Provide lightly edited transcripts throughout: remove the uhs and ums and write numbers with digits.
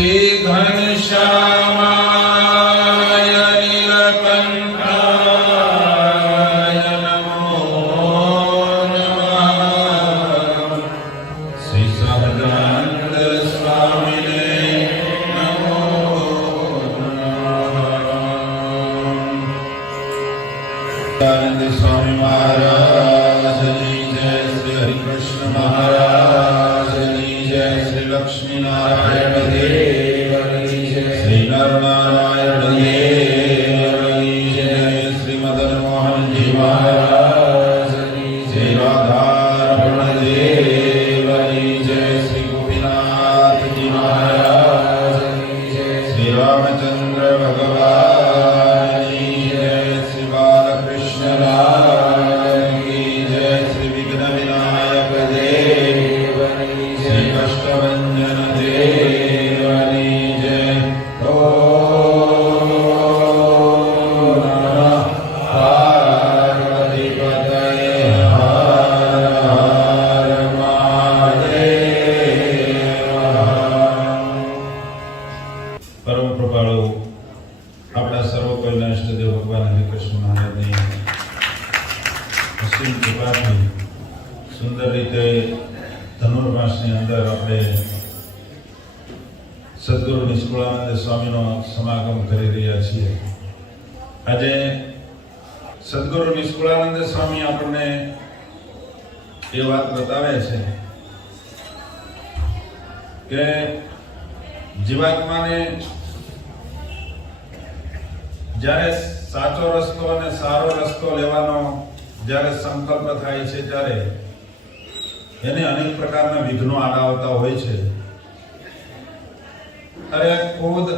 श्री घनश्यामाय नीलकंठाय नमो नमः। श्री सहजानंद स्वामिने नमो नमः। आनंद स्वामी महाराज की जय। श्री हरिकृष्ण महाराज की जय। श्री लक्ष्मी नारायण देव की जय। श्री नर नारायण देव की जय। श्री मदन मोहन जी महाराज की जय। श्री राधारमण देव की जय। श्री गोपीनाथ जी महाराज की जय। श्री रामचंद्र भगवान की जय। श्री बालकृष्ण राय की जय। श्री विघ्न विनायक देव की जय। श्री कष्टभंजन देव की जय। ओम नमः पार्वतीपतये हर हर महादेव। પરમ કૃપાળુ આપણા સર્વ કોઈના ઇષ્ટદેવ ભગવાન હરિકૃષ્ણ મહારાજની અસીમ કૃપાથી સુંદર રીતે ધનુર્માસની અંદર આપણે સદગુરુ નિષ્કુળાનંદ સ્વામીનો સમાગમ કરી રહ્યા છીએ। આજે સદગુરુ નિષ્કુળાનંદ સ્વામી આપણને એ વાત બતાવે છે કે જીવાત્માને જ્યારે સાચો રસ્તો અને સારો રસ્તો લેવાનો જ્યારે સંકલ્પ થાય છે ત્યારે એને અનેક પ્રકારના વિઘ્નો આવતા હોય છે। અરે ખુદ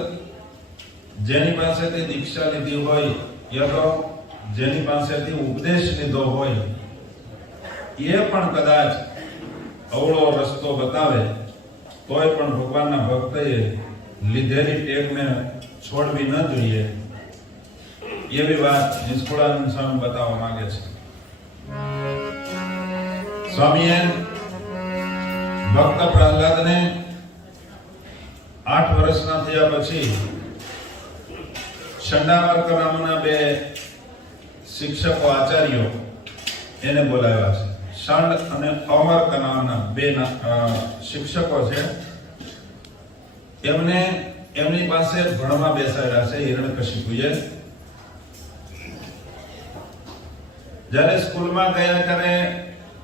જેની પાસેથી દીક્ષા લીધી હોય યા તો જેની પાસેથી ઉપદેશ લીધો હોય એ પણ કદાચ અવળો રસ્તો બતાવે તોય પણ ભગવાનના ભક્તએ લીધેલી ટેકને છોડવી ન જોઈએ એવી વાત નિષ્કુળાનંદ સ્વામી બતાવવા માંગે છે। સ્વામીએ ભક્ત પ્રહલાદને 8 વર્ષના થયા પછી શંડામાર્ક નામના 2 શિક્ષકો આચાર્યો એને બોલાવ્યા છે। શંડ અને અમર્ક નામના 2 શિક્ષકો છે એમને એમની પાસે ભણવા બેસાડ્યા છે હિરણ્યકશિપુએ। જ્યારે સ્કૂલમાં ગયા ત્યારે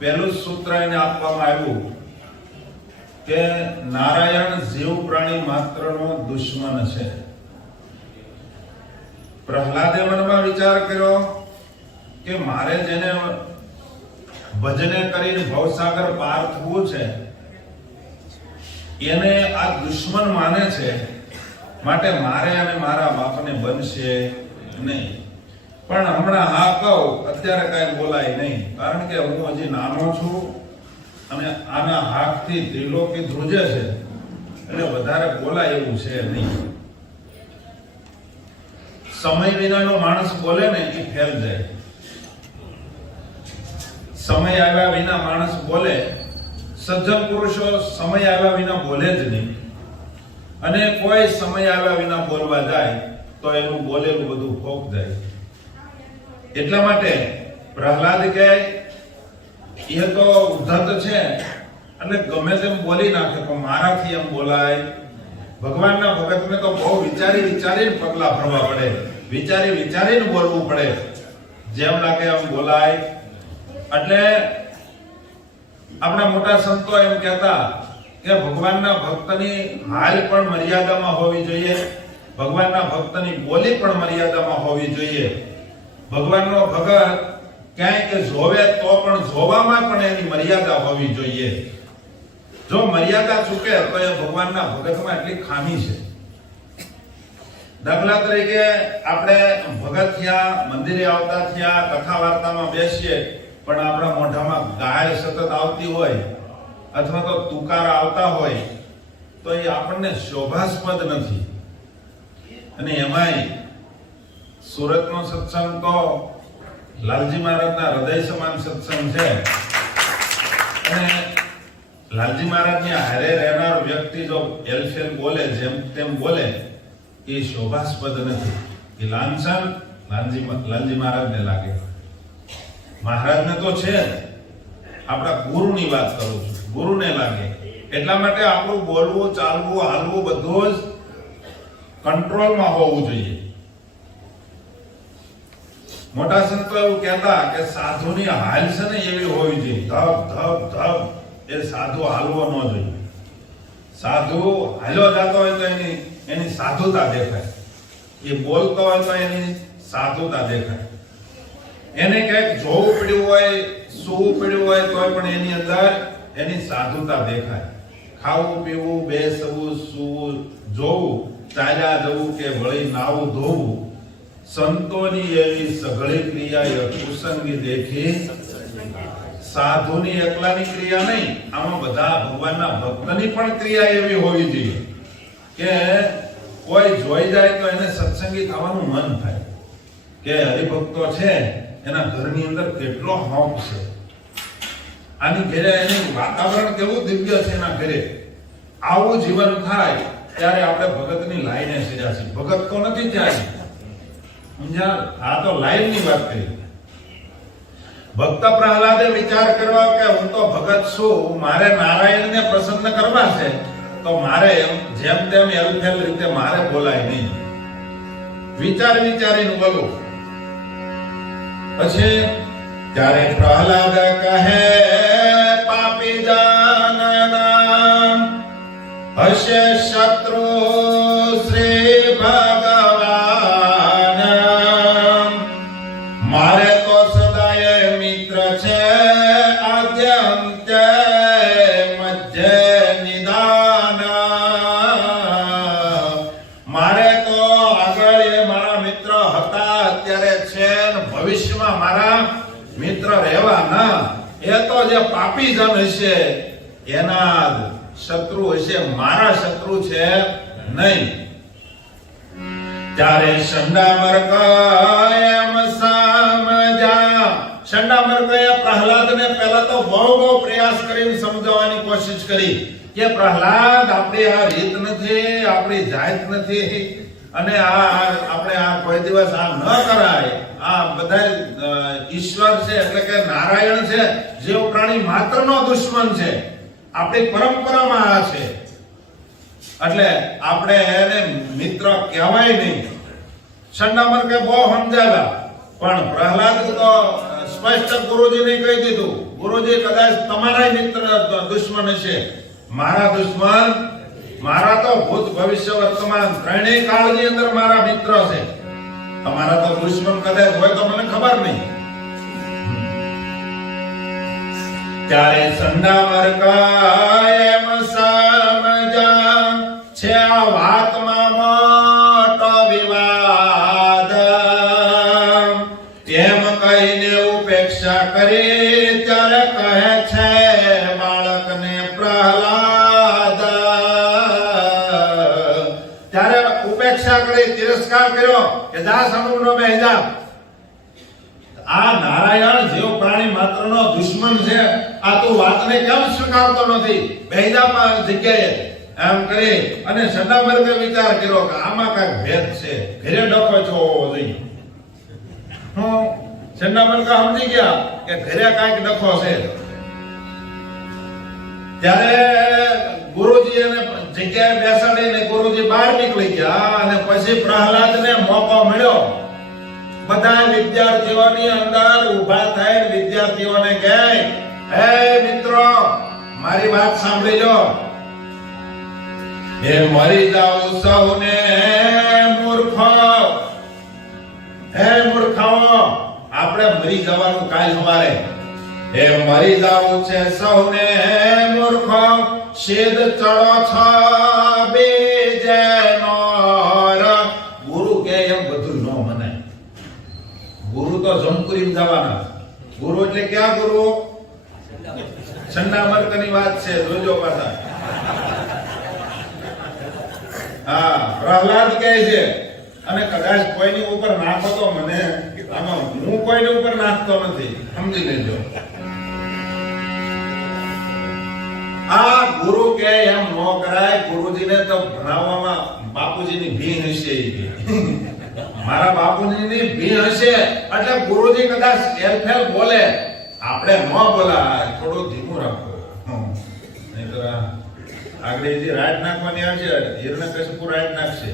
પહેલું સૂત્ર એને આપવામાં આવ્યું કે નારાયણ જીવ પ્રાણી માત્રનો દુશ્મન છે। પ્રહલાદે મનમાં વિચાર કર્યો કે મારે જેને ભજને કરીને ભવસાગર પાર થવું છે એને આ દુશ્મન માને છે માટે મારે અને મારા બાપને બનશે નહીં। પણ હમણાં હા કહું અત્યારે કઈ બોલાય નહીં કારણ કે હું હજી નાનો છું અને આના હાકથી ત્રિલોકી ધ્રુજે છે એટલે વધારે બોલાય એવું છે નહીં। સમય વિનાનો માણસ બોલે ને એ ફેલ જાય। સમય આવ્યા વિના માણસ બોલે, સજ્જન પુરુષો સમય આવ્યા વિના બોલે જ નહીં અને કોઈ સમય આવ્યા વિના બોલવા જાય તો એનું બોલેલું બધું ફોક જાય। એટલા માટે પ્રહલાદ કહે એ તો ઉદ્ધત છે એટલે ગમે તેમ બોલી નાખે પણ મારાથી એમ બોલાય। ભગવાનના ભગતને તો બહુ વિચારીને પગલા ભરવા પડે, વિચારીને બોલવું પડે, જેમ લાગે એમ બોલાય। એટલે આપણા મોટા સંતો એમ કહેતા કે ભગવાનના ભક્તની હાલ પણ મર્યાદામાં હોવી જોઈએ, ભગવાનના ભક્તની બોલી પણ મર્યાદામાં હોવી જોઈએ। ભગવાનનો ભગત ક્યાંય કે જોવે તો પણ જોવામાં પણ એની મર્યાદા હોવી જોઈએ। જો મર્યાદા ચૂકે તો એ ભગવાનના ભગતમાં એટલી ખામી છે। દાખલા તરીકે આપણે ભગત થયા, મંદિરે આવતા થયા, કથા વાર્તામાં બેસીએ પણ આપણા મોઢામાં ગાય સતત આવતી હોય અથવા તો તુકારા આવતા હોય તો એ આપણને શોભાસ્પદ નથી। અને એમાંય સુરતનો સત્સંગ તો લાલજી મહારાજના હૃદય સમાન સત્સંગ છે અને લાલજી મહારાજની હારે રહેનાર વ્યક્તિ જો એલફેલ બોલે જેમ તેમ બોલે એ શોભાસ્પદ નથી. એ લાંછન લાલજી મહારાજને લાગે. મહારાજને તો છે જ, આપણા ગુરુની વાત કરું છું, ગુરુને લાગે. એટલા માટે આપણું બોલવું, ચાલવું, હાલવું બધું જ કંટ્રોલમાં હોવું જોઈએ. મોટા સંતો એવું કહેતા કે સાધુની હાલ છે ને એવી હોવી જોઈએ, ધબ ધબ ધબ. એ સાધુ હાલવો ન જોઈએ. સાધુ હાલ્યો જતો હોય તો એની સાધુતા દેખાય. એ બોલતો હોય તો એની સાધુતા દેખાય. એને કંઈક જોવું પડ્યું હોય, સૂવું પડ્યું હોય તો પણ એની અંદર એની સાધુતા દેખાય. ખાવું પીવું, બેસવું, સૂવું, જોવું, ચાલ્યા જવું કે વળી નાવું ધોવું, સંતોની એવી સઘળી ક્રિયા કુસંગી દેખી. સાધુની એકલાની ક્રિયા નહીં, આમાં બધા ભગવાનના ભક્તની પણ ક્રિયા એવી હોવી જોઈએ કે કોઈ જોઈ જાય તો એને સત્સંગી થવાનું મન થાય કે હરિભક્તો છે, એના ઘરની અંદર કેટલો હોંક છે, આની ઘરે એનું વાતાવરણ કેવું દિવ્ય છે એના ઘરે. આવું જીવન થાય ત્યારે આપણે ભગતની લાઈને સીધા છીએ. ભગત તો નથી જાય, સમજ્યા? આ તો લાઈનની વાત કરી. ભક્ત પ્રહલાદે વિચાર કર્યો કે હું તો ભગત છું, મારે નારાયણને પ્રસન્ન કરવા છે, તો મારે જેમ તેમ એલફેલ રીતે મારે બોલાય નહીં. વિચારીને બોલું. પછી ત્યારે પ્રહલાદ કહે પાપી જાનના હશે શત્રુ શ્રી ભગવાન. મારે તો સદાય મિત્ર છે આદ્યંત્ય મધ્ય નિદાન. મારે તો આગળ એ મારા મિત્ર હતા, અત્યારે છે ને ભવિષ્યમાં મારા મિત્ર રહેવાના. એ તો જે પાપી જન હશે એના શત્રુ હશે, મારા શત્રુ છે નહીં. ત્યારે શંડામર્ક એમ સમજા. શંડામર્કએ પ્રહલાદને પહેલા તો બહુ પ્રયાસ કરીને સમજાવવાની કોશિશ કરી કે પ્રહલાદ, આપણી આ રીત નથી, આપણી જાત નથી, અને આપણે આ કોઈ દિવસ આ ન કરાય. આ બધા ઈશ્વર છે એટલે કે નારાયણ છે, જીવ પ્રાણી માત્રનો દુશ્મન છે. આપણી પરંપરામાં આ છે, એટલે આપણે એને મિત્ર કહેવાય નહીં. શંડામર્કે બહુ સમજાવ્યા, પણ પ્રહલાદ તો સ્પષ્ટ ગુરુજીને કહી દીધું, ગુરુજી કદાચ તમારા મિત્ર દુશ્મન હશે, મારા દુશ્મન, મારા તો ભૂત ભવિષ્ય વર્તમાન ત્રણેય કાળની અંદર મારા મિત્ર છે. તમારા તો દુશ્મન કદાચ હોય તો મને ખબર નહીં. ત્યારે શંડામર્ક એમ સમજા છે આ વાતમાં મોટો વિવાદ. એમ કહીને ઉપેક્ષા કરી ત્યારે કહે છે બાળકને પ્રહલાદ. ત્યારે ઉપેક્ષા કરી, તિરસ્કાર કર્યો કે જા સમૂહનો બેહી જા. આ નારાયણ જીવ પ્રાણી માત્રનો દુશ્મન છે, આ તું વાતને કેમ સ્વીકારતો નથી? બેહી જા જગ્યાએ. એમ કરી અને શંડામર્કે વિચાર કર્યો કે આમાં કઈક ભેદ છે, ઘરે ડખો છો જોઈએ. શંડામર્ક સમજી ગયા કે ઘરે કઈક ડખો છે. ત્યારે ગુરુજી એને જગ્યાએ બેસાડીને ગુરુજી બહાર નીકળી ગયા અને પછી પ્રહલાદને મોકો મળ્યો. બધા વિદ્યાર્થીઓની અંદર ઊભા થઈને વિદ્યાર્થીઓને કહે, હે મિત્રો, મારી વાત સાંભળી લો. હે મરી જાઓ સૌને મૂર્ખો. હે મૂર્ખાઓ, આપણે મરી જવાનું કાલ સવારે. હે મરી જાવું છે સૌને મૂર્ખો. શેદ ચડો છો બીજેનો. ગુરુ કે એમ બધું ન મનાય. ગુરુ તો જમપુરી જવાના. ગુરુ એટલે ક્યાં ગુરુ? શંડામર્કની વાત છે, જોજો પાછા. હા, પ્રહલાદ કહે છે, અને કદાચ કોઈની ઉપર નાખો તો મને, આમાં હું કોઈની ઉપર નાખતો નથી, સમજી લેજો. આ ગુરુ કે એમ નો કરાય. ગુરુજીને તો ભણાવવામાં બાપુજીની ભી હશે. મારા બાપુજીની ભી હશે એટલે ગુરુજી કદાચ એલફેલ બોલે, આપણે ન બોલાય. થોડું ધીમું રાખો, નહીતર આગળ જે રાઈટ નાખવાની આવશે હિરણ્યકશિપુ રાઈટ નાખશે.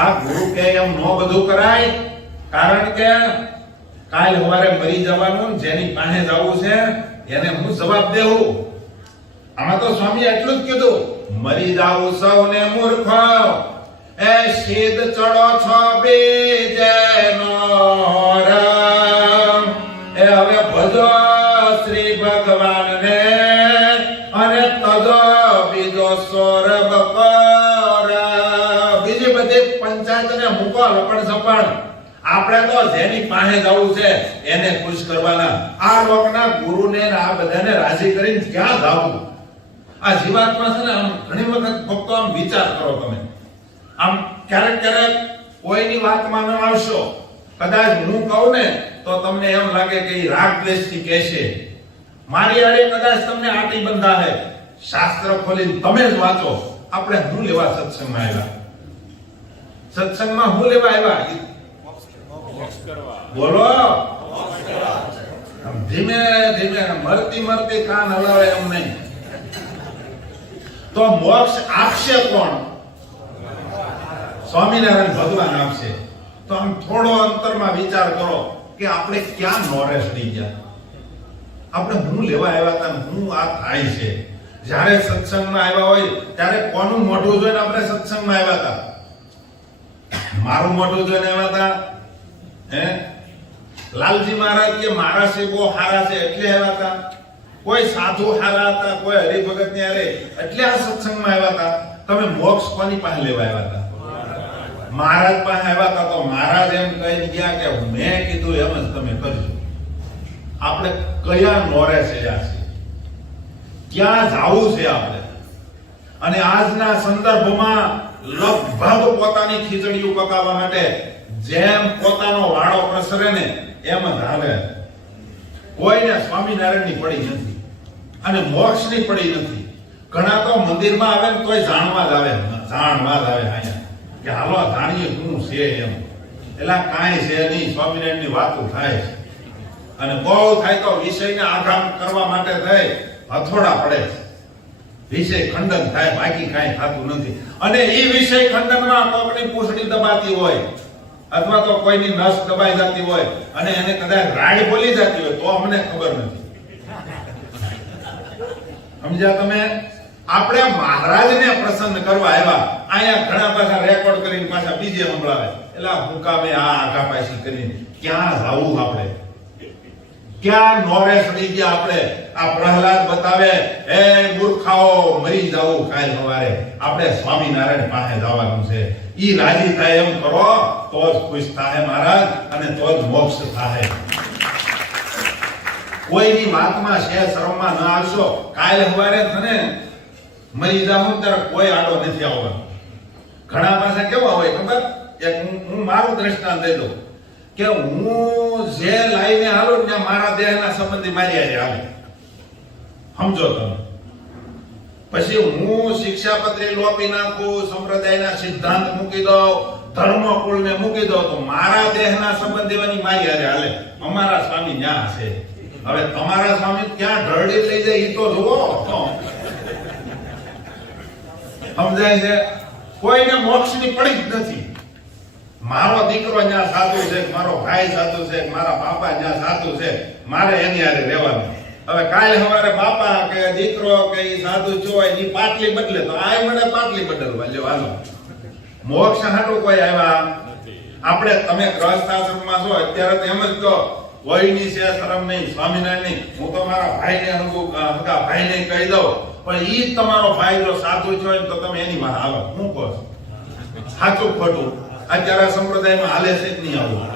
આ ગુરુ કે એમ નો બધું કરાય. કારણ કે કાલ સવારે મરી જવાનું, જેની પાસે જવું છે એને હું જવાબ દેવું. આમાં તો સ્વામી એટલું જ કીધું, મરી જાવું સૌને મૂર્ખ, એ સીધ ચડો છો બીજેનો રામ. એ હવે ભજો શ્રી ભગવાનને અને તજો બીજો સૌરભ કર. બીજી બધી પંચાયતને મૂકો લપણ સપણ. આપણે તો જેની પાસે જવું છે એને ખુશ કરવાના. આ લોકના ગુરુને આ બધાને રાજી કરીને ક્યાં જાવું? આ જીવાત્મા છે ને, આમ ઘણી વખત ફક્ત આમ વિચાર કરો તમે. આમ ક્યારેક ક્યારેક કોઈની વાતમાં ન આવશો. કદાચ હું કહું ને તો તમને એમ લાગે કે એ રાગ દ્વેષથી કહેશે. મારી આડે કદાચ તમને આટી બંધાય. શાસ્ત્ર ખોલીને તમે જ વાંચો. આપણે શું લેવા સત્સંગમાં આવ્યા? સત્સંગમાં શું લેવા આવ્યા? બોલો. ધીમે ધીમે મરતી મરતી કાન હલાવે એમ નહીં. તો મોક્ષ આપશે કોણ? સ્વામિનારાયણ ભગવાન આપશે. તો આમ થોડો અંતરમાં વિચાર કરો કે આપણે ક્યાં નોરેશ થઈ ગયા? આપણે હું લેવા આવ્યા હતા, હું આ થાય છે. જ્યારે સત્સંગમાં આવ્યા હોય ત્યારે કોનું મોઢું જોઈને આપણે સત્સંગમાં આવ્યા હતા? મારું મોઢું જોઈને આવ્યા હતા? હે, લાલજી મહારાજ કે મારા છે બહુ હારા છે એટલે આવ્યા હતા? કોઈ સાધુ હારા હતા, કોઈ હરિભગત ની હારે એટલે આ સત્સંગમાં આવ્યા હતા? તમે મોક્ષ કોની પાસે લેવા આવ્યા હતા? મહારાજ પાસે આવ્યા હતા. તો મહારાજ એમ કહી ગયા કે મેં કીધું એમ જ તમે કરજો. આપણે કયા નોરે છે, ક્યાં જાવું છે આપણે? અને આજના સંદર્ભમાં લગભગ પોતાની ખીચડીઓ પકાવવા માટે જેમ પોતાનો વાળો પ્રસરે ને એમ જ હાલે. કોઈને સ્વામિનારાયણની પડી નથી અને મોક્ષની પડી નથી. ઘણા તો મંદિરમાં આવે ને તોય જાણવા જ આવે, જાણવા જ આવે અહીંયા કે હાલો જાણીએ શું છે એમ. એટલે કાંઈ છે નહીં, સ્વામિનારાયણની વાતો થાય છે. અને બહુ થાય તો વિષયને આઘાત કરવા માટે થઈ હથોડા પડે છે. વિષય ખંડન થાય, બાકી કાંઈ થતું નથી. અને એ વિષય ખંડનમાં કોકની પૂંછડી દબાતી હોય અથવા તો કોઈની નસ દબાઈ જતી હોય અને એને કદાચ રાડ બોલી જતી હોય તો અમને ખબર નથી. સમજ્યા તમે? આપણે મહારાજને પ્રસન્ન કરવા આવ્યા. અહીંયા ઘણા પાછા રેકોર્ડ કરીને પાછા બીજે સંભળાવે. એટલે હું કામે આ આઘા પાછી કરીને ક્યાં જાવું? આપણે ક્યાં નોરે સડી ગયા? આપણે આ પ્રહલાદ બતાવે, એ મૂર્ખાઓ મરી જાવું કાલ સવારે, આપણે સ્વામિનારાયણ પાસે જવાનું છે. ઈ રાજી થાય એમ કરો તો જ ખુશ થાય મહારાજ, અને તો જ મોક્ષ થાય. કોઈની વાતમાં છે શરમમાં ન આવશો. કાલ સવારે તને મરી જાવું ત્યારે કોઈ આડો નથી આવવાનો. ઘણા પાસે કેવા હોય ખબર? એક હું મારું દ્રષ્ટાંત દઈ દઉં કે હું જે લાઈને હાલું ત્યાં મારા દેહના સંબંધી મારી હારે હાલે. સમજો તમે? પછી હું શિક્ષાપત્રી લોપી નાખું, સંપ્રદાયના સિદ્ધાંત મૂકી દઉં, ધર્મકુળને મૂકી દઉં, તો મારા દેહના સંબંધીઓની મારી હારે હાલે. અમારા સ્વામી ન્યા છે. હવે તમારા સ્વામી ક્યાં ઢળડી લઈ જાય એ તો જુઓ. સમજાય છે? કોઈને મોક્ષની પડી જ નથી. મારો દીકરો ત્યાં સાધુ છે, મારો ભાઈ સાધુ છે, મારા બાપા ત્યાં સાધુ છે, મારે એની હારે રહેવાનું. હવે કાલે સવારે બાપા કે દીકરો કે ઈ સાધુ જોય ઈ પાટલી બદલે તો આ મને પાટલી બદલવા લ્યો હાલો. મોક્ષ હાટું કોઈ આવ્યા? આપણે તમે ગ્રહસ્થ આશ્રમમાં છો અત્યારે તો એમ જ કહો વયની છે શરમ નહીં, સ્વામિનારાયણ નહીં. હું તો મારા ભાઈને હગા ભાઈને કહી દઉં, પણ ઈ તમારો ભાઈ જો સાધુ જોય તો તમે એની માં આવો. હું કહો સાચું ખોટું? અત્યારે સંપ્રદાયમાં હાલે છે જ નહીં આવું.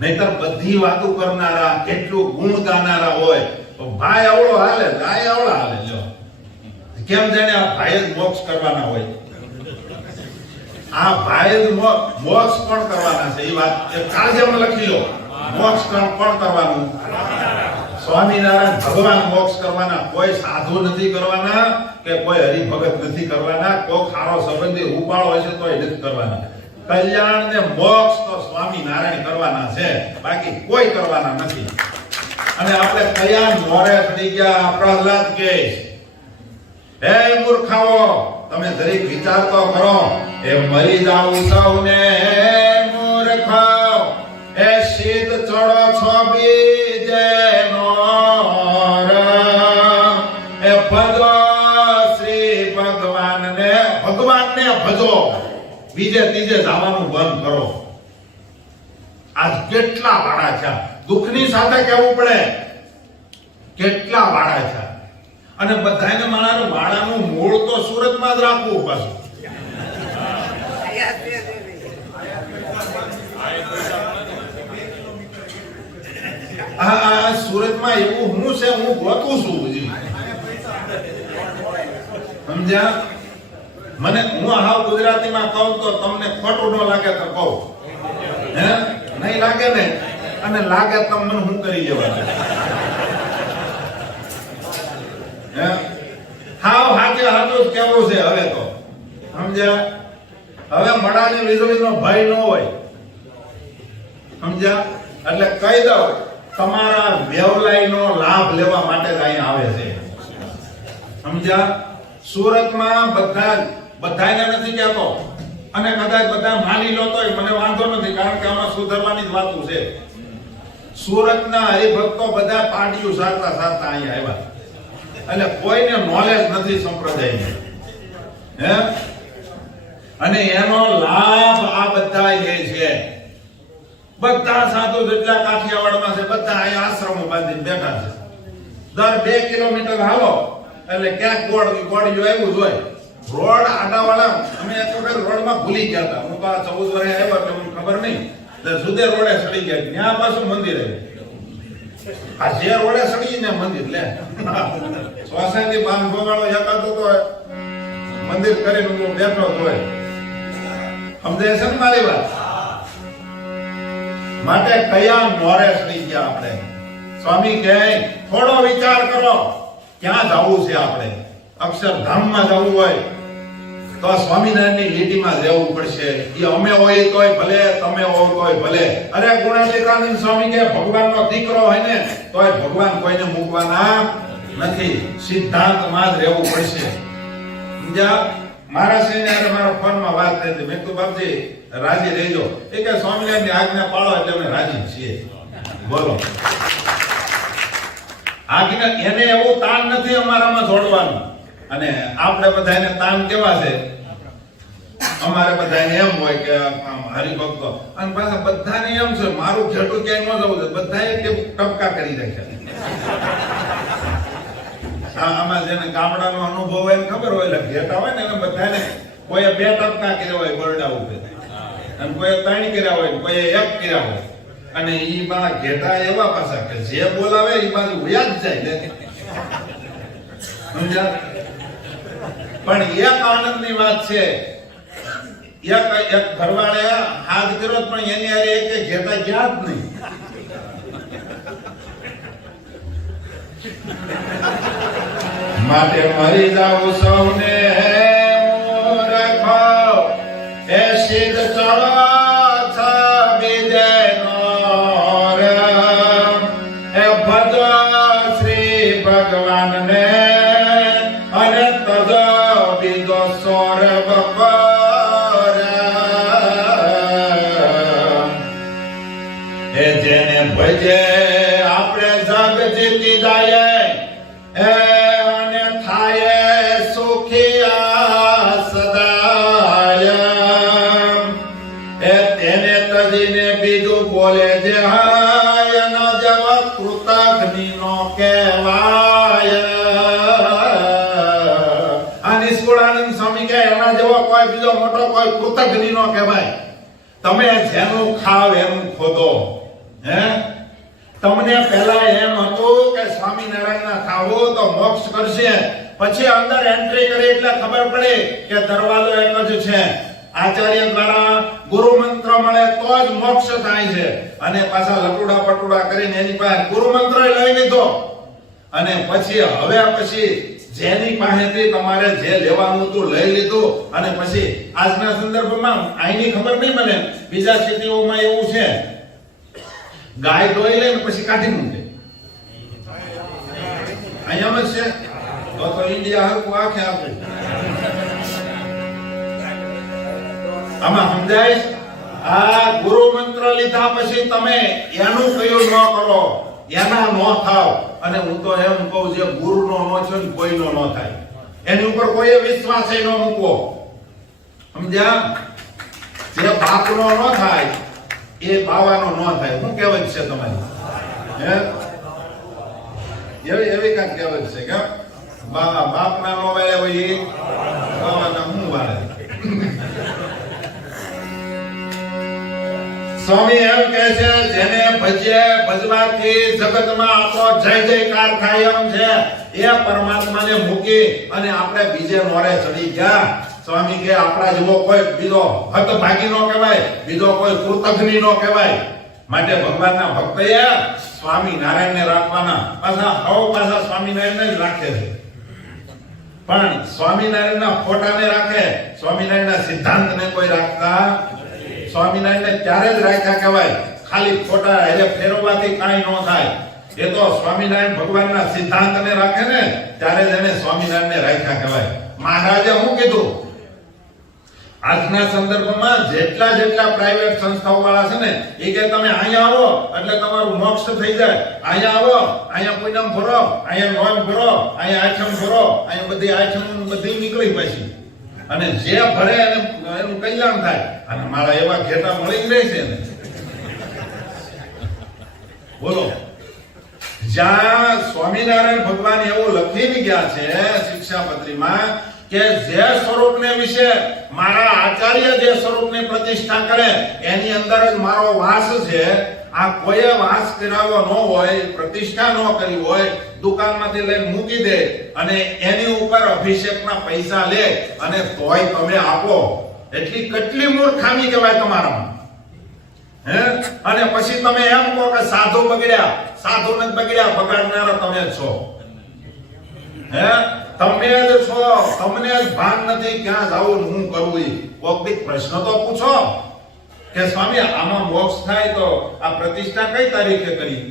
નહીતર બધી વાતો કરનારા, કેટલું ગુણ ગાનારા હોય તો ભાઈ આવડો હાલે, ભાઈ આવડા હાલે. જો કેમ જાણે આ ભાઈ જ મોક્ષ કરવાના હોય. આ ભાઈ જ મોક્ષ કોણ કરવાના છે એ વાત કાળજામાં લખી લો. મોક્ષ કોણ કરવાનું? સ્વામિનારાયણ ભગવાન મોક્ષ કરવાના. કોઈ સાધુ નથી કરવાના કે કોઈ હરિભગત નથી કરવાના. કોઈ ખારો સંબંધી રૂપાળો હશે તો એ નથી કરવાના. કલ્યાણ ને મોક્ષ તો સ્વામિનારાયણ કરવાના છે, બાકી કોઈ કરવાના નથી. અને આપણે કયા મોરે થઈ ગયા? પ્રહલાદ કે હે મૂર્ખાઓ, તમે જરીક વિચાર તો કરો. એ મરી જાવ સૌને મૂર્ખાઓ, એ શીત ચડો છો બીજે નોર, એ ભજો શ્રી ભગવાનને ભજો, બીજે ત્રીજે જવાનું બંધ કરો. આજ કેટલા વાળા છે, દુઃખની સાથે કહેવું પડે, કેટલા વાળા છે. અને બધાને મારા વાળાનું મૂળ તો સુરતમાં જ રાખવું પાછું. આ સુરતમાં એવું હું છે, હું ગોતું છું. સમજ્યા? મને હું હાવ ગુજરાતીમાં કહું તો તમને ખોટું ન લાગે તો કહું, હે? નહીં લાગે ને? અને લાગે તો મને હું કરી જવાનું? હે? હાવ હાચે હાચું જ કેવું છે હવે તો. સમજ્યા? હવે મડાની વીજળીનો ભય ન હોય. સમજ્યા? એટલે કહી દઉં, તમારા વ્યવલાયનો લાભ લેવા માટે જ અહીં આવે છે. સમજ્યા? સુરતમાં બધાને નથી કહેતો, અને કદાચ બધા માની લો તોય મને વાંધો નથી, કારણ કે આમાં સુધરવાની જ વાતો છે. સુરતના હરિભક્તો બધા પાટિયું સારતા અહીં આવ્યા, એટલે કોઈને નોલેજ નથી સંપ્રદાયની, હે? અને એનો લાભ આ બધા લે છે. બધા સાધુ જેટલા કાઠિયાવાડમાં છે બધા અહીંયા આશ્રમો બાંધીને બેઠા છે. દર 2 કિલોમીટર હાલો એટલે ક્યાંક ગોળિયું આવ્યું જ હોય. રોડ આડાવાળા અમે એક વખત રોડમાં ભૂલી ગયા હતા. હું તો આ 14 વર્ષે આવ્યો એટલે મને ખબર નહીં. એટલે જુદે રોડે સડી ગયા, ત્યાં પાછું મંદિર આવ્યું. આ જે રોડે સડી ને મંદિર લે સોસાયટી બાંધો વાળો એકાદો તો મંદિર કરીને હું બેઠો જ હોય. સમજાય છે ને મારી વાત? માટે કયા મોરે સડી ગયા આપણે? સ્વામી કહે થોડો વિચાર કરો, ક્યાં જવું છે આપણે? અક્ષરધામમાં જવું હોય તો સ્વામિનારાયણની લીટીમાં રહેવું પડશે. એ અમે હોય તોય ભલે, તમે હોય તોય ભલે. અરે ગુણાતીતાનંદ સ્વામી કે ભગવાનનો દીકરો હોય ને તોય ભગવાન કોઈને મૂકવાના નથી. સિદ્ધાંતમાં જ રહેવું પડશે. સમજ્યા? મારા સિંહને મારા ફોનમાં વાત થઈ હતી. મેં કીધું બાપજી રાજી રહેજો. એ કે સ્વામિનારાયણની આજ્ઞા પાળો એટલે અમે રાજી છીએ. બોલો, આજ્ઞા એને એવું તાન નથી અમારામાં જોડવાનું. અને આપણે બધાને તાન કેવા છે? અમારે બધાને એમ હોય કે હરિભક્તો, અને પાછા બધાને એમ છે મારું ઘેટું ક્યાંય ન જવું છે. બધાએ ટપકા કરી રાખ્યા. આમાં જેને ગામડાનો અનુભવ હોય ને ખબર હોય, એટલે ઘેટા હોય ને એને બધાને કોઈ 2 ટપકા કર્યા હોય બરડા ઉપર, અને કોઈ 3 કર્યા હોય, કોઈ 1 કર્યા હોય. અને ઈ મારા ઘેટા એવા પાછા કે જે બોલાવે એ બાજુ વ્યાજ જાય. સમજ્યા? પણ એક આનંદની વાત છે, એક ઘરવાળે હાથ કર્યો પણ એની હારે એક ઘેટા ગયા જ નહીં. માટે મરી જાવ સૌને મૂર્ખો, એ સિદ્ધ ચડો બીજે નોર, એ ભજો શ્રી ભગવાનને, અને તજો બીજો સૌરભ પર. એ જેને ભજે આપણે જગ જીતી જાય, અને થાય સુખિયા સદાય. એ તેને તજીને બીજું બોલે જે હાય, એનો જેવો કૃતજ્ઞ નો કહેવાય. આ નિષ્કુળાનંદ સ્વામી કહે એના જેવો કોઈ બીજો મોટો કોઈ કૃતજ્ઞ નો કહેવાય. તમે જેનું ખાવ એનું ખોદો. હે? તમને પહેલા એમ હતું કે સ્વામિનારાયણના થાવો તો મોક્ષ કરશે, પછી અંદર એન્ટ્રી કરી એટલે ખબર પડી કે દરવાજો એક જ છે. આચાર્ય દ્વારા ગુરુ મંત્ર મળે તો જ મોક્ષ થાય છે. અને પાછા લટુડા પટુડા કરીને એની પાસે ગુરુ મંત્ર લઈ લીધો અને પછી જેની પાસેથી તમારે જે લેવાનું હતું લઈ લીધું અને પછી આજના સંદર્ભમાં આઈની ખબર નહીં મને, બીજા સિટીઓમાં એવું છે ગાય ધોઈ લે ને પછી કાઢી મૂકે. અહીંયા જ છે તો ઇન્ડિયા હરકું આખે આખું. આમાં સમજાય આ ગુરુ મંત્ર લીધા પછી તમે એનું કયું ન કરો, એના ન થાવ. અને હું તો એમ કહું જે ગુરુનો નો છે ને કોઈનો ન થાય, એની ઉપર કોઈ વિશ્વાસ ન મૂકો. સમજ્યા? જે બાપનો ન થાય એ બાવાનો ન થાય. શું કહેવત છે તમારી? એવી કાંઈક કહેવત છે કે બાપના નો વાળે હોય એ બાવાના હું વાળે. સ્વામી એમ કહે છે જેને ભજવાથી જગતમાં આપણો જય જયકાર થાય એમ છે એ પરમાત્માને મૂકી અને આપણે બીજે મોરે ચડી ગયા. સ્વામી કે આપણા જેવો કોઈ બીજો હતભાગી નો કહેવાય, બીજો કોઈ કૃતજ્ઞ નો કહેવાય. માટે ભગવાનના ભક્તએ સ્વામિનારાયણને રાખવાના. પાછા સ્વામિનારાયણને જ રાખે છે, પણ સ્વામિનારાયણના ફોટાને રાખે, સ્વામિનારાયણના સિદ્ધાંતને કોઈ રાખતા. સ્વામિનારાયણને ત્યારે જ રાખ્યા કહેવાય. ખાલી ફોટા એટલે ફેરવવાથી કાંઈ ન થાય. એ તો સ્વામિનારાયણ ભગવાનના સિદ્ધાંતને રાખે ને ત્યારે જ એને સ્વામિનારાયણને રાખ્યા કહેવાય. મહારાજે શું કીધું? આજના સંદર્ભમાં જેટલા પ્રાઇવેટ સંસ્થાઓ વાળા છે ને એ કે તમે અહીંયા આવો એટલે તમારું મોક્ષ થઈ જાય. અહીંયા આવો, અહીંયા પૂનમ ભરો, અહીંયા નોમ ભરો, અહીંયા આઠમ ભરો, અહીંયા બધી આઠમ બધી નીકળી પછી અને જે ભરે એનું કલ્યાણ થાય. અને મારા એવા ઘેટા મળી રહે છે ને. બોલો, જ્યાં સ્વામિનારાયણ ભગવાન એવું લખીને ગયા છે શિક્ષાપત્રીમાં કે જે સ્વરૂપને વિશે મારા આચાર્ય જે સ્વરૂપની પ્રતિષ્ઠા કરે એની અંદર જ મારો વાસ છે. આ કોઈ વાસ કરાવ્યો ન હોય, પ્રતિષ્ઠા ન કરી હોય, દુકાનમાંથી લઈને મૂકી દે અને એની ઉપર અભિષેકના પૈસા લે અને તોય તમે આપો. એટલી કેટલી મૂર્ખામી કહેવાય તમારામાં. અને પછી તમે એમ કહો કે સાધુ બગડ્યા. સાધુ ને બગડ્યા, બગાડનારા તમે જ છો. તમે જ છો. તમને જ ભાન નથી ક્યાં જાવું હું કરવું. કોઈક પ્રશ્ન તો પૂછો કે સ્વામી આમાં મોક્ષ થાય તો આ પ્રતિષ્ઠા કઈ તારીખે કરી?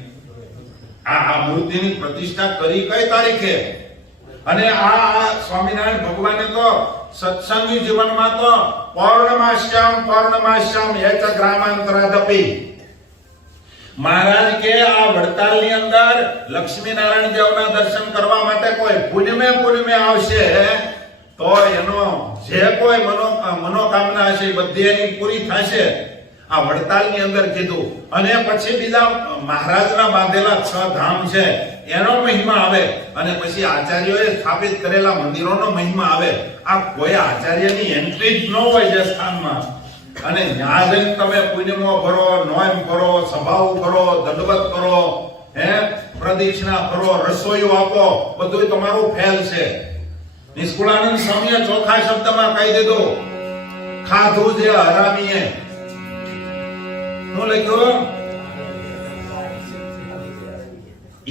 આ મૂર્તિની પ્રતિષ્ઠા કરી કઈ તારીખે? અને આ સ્વામિનારાયણ ભગવાને તો સત્સંગી જીવનમાં તો પૌર્ણમાસ્યામ એચ ગ્રામાંતરાદપી. મહારાજ કે આ વડતાલની અંદર લક્ષ્મીનારાયણ દેવના દર્શન કરવા માટે કોઈ પુણ્યમે આવશે તો એનો જે કોઈ મનોકામના હશે બધી એની પૂરી થશે. આ વડતાલની અંદર કીધું. અને પછી બીજા મહારાજના બાંધેલા 6 ધામ છે એનો મહિમા આવે અને પછી આચાર્યોએ સ્થાપિત કરેલા મંદિરોનો મહિમા આવે. આ કોઈ આચાર્યની એન્ટ્રી જ ન હોય જે સ્થાનમાં. અને ત્યાં જઈને તમે પુણ્યમો ભરો, નોમ ભરો, સભાઓ કરો, દંડવત કરો, પ્રદક્ષિણા કરો, રસોઈઓ આપો, બધું તમારું ફેલ છે. નિષ્કુળાનંદ સ્વામીએ ચોખ્ખા શબ્દમાં કહી દીધું, ખાધું જે હરામીએ. શું લખ્યું? એ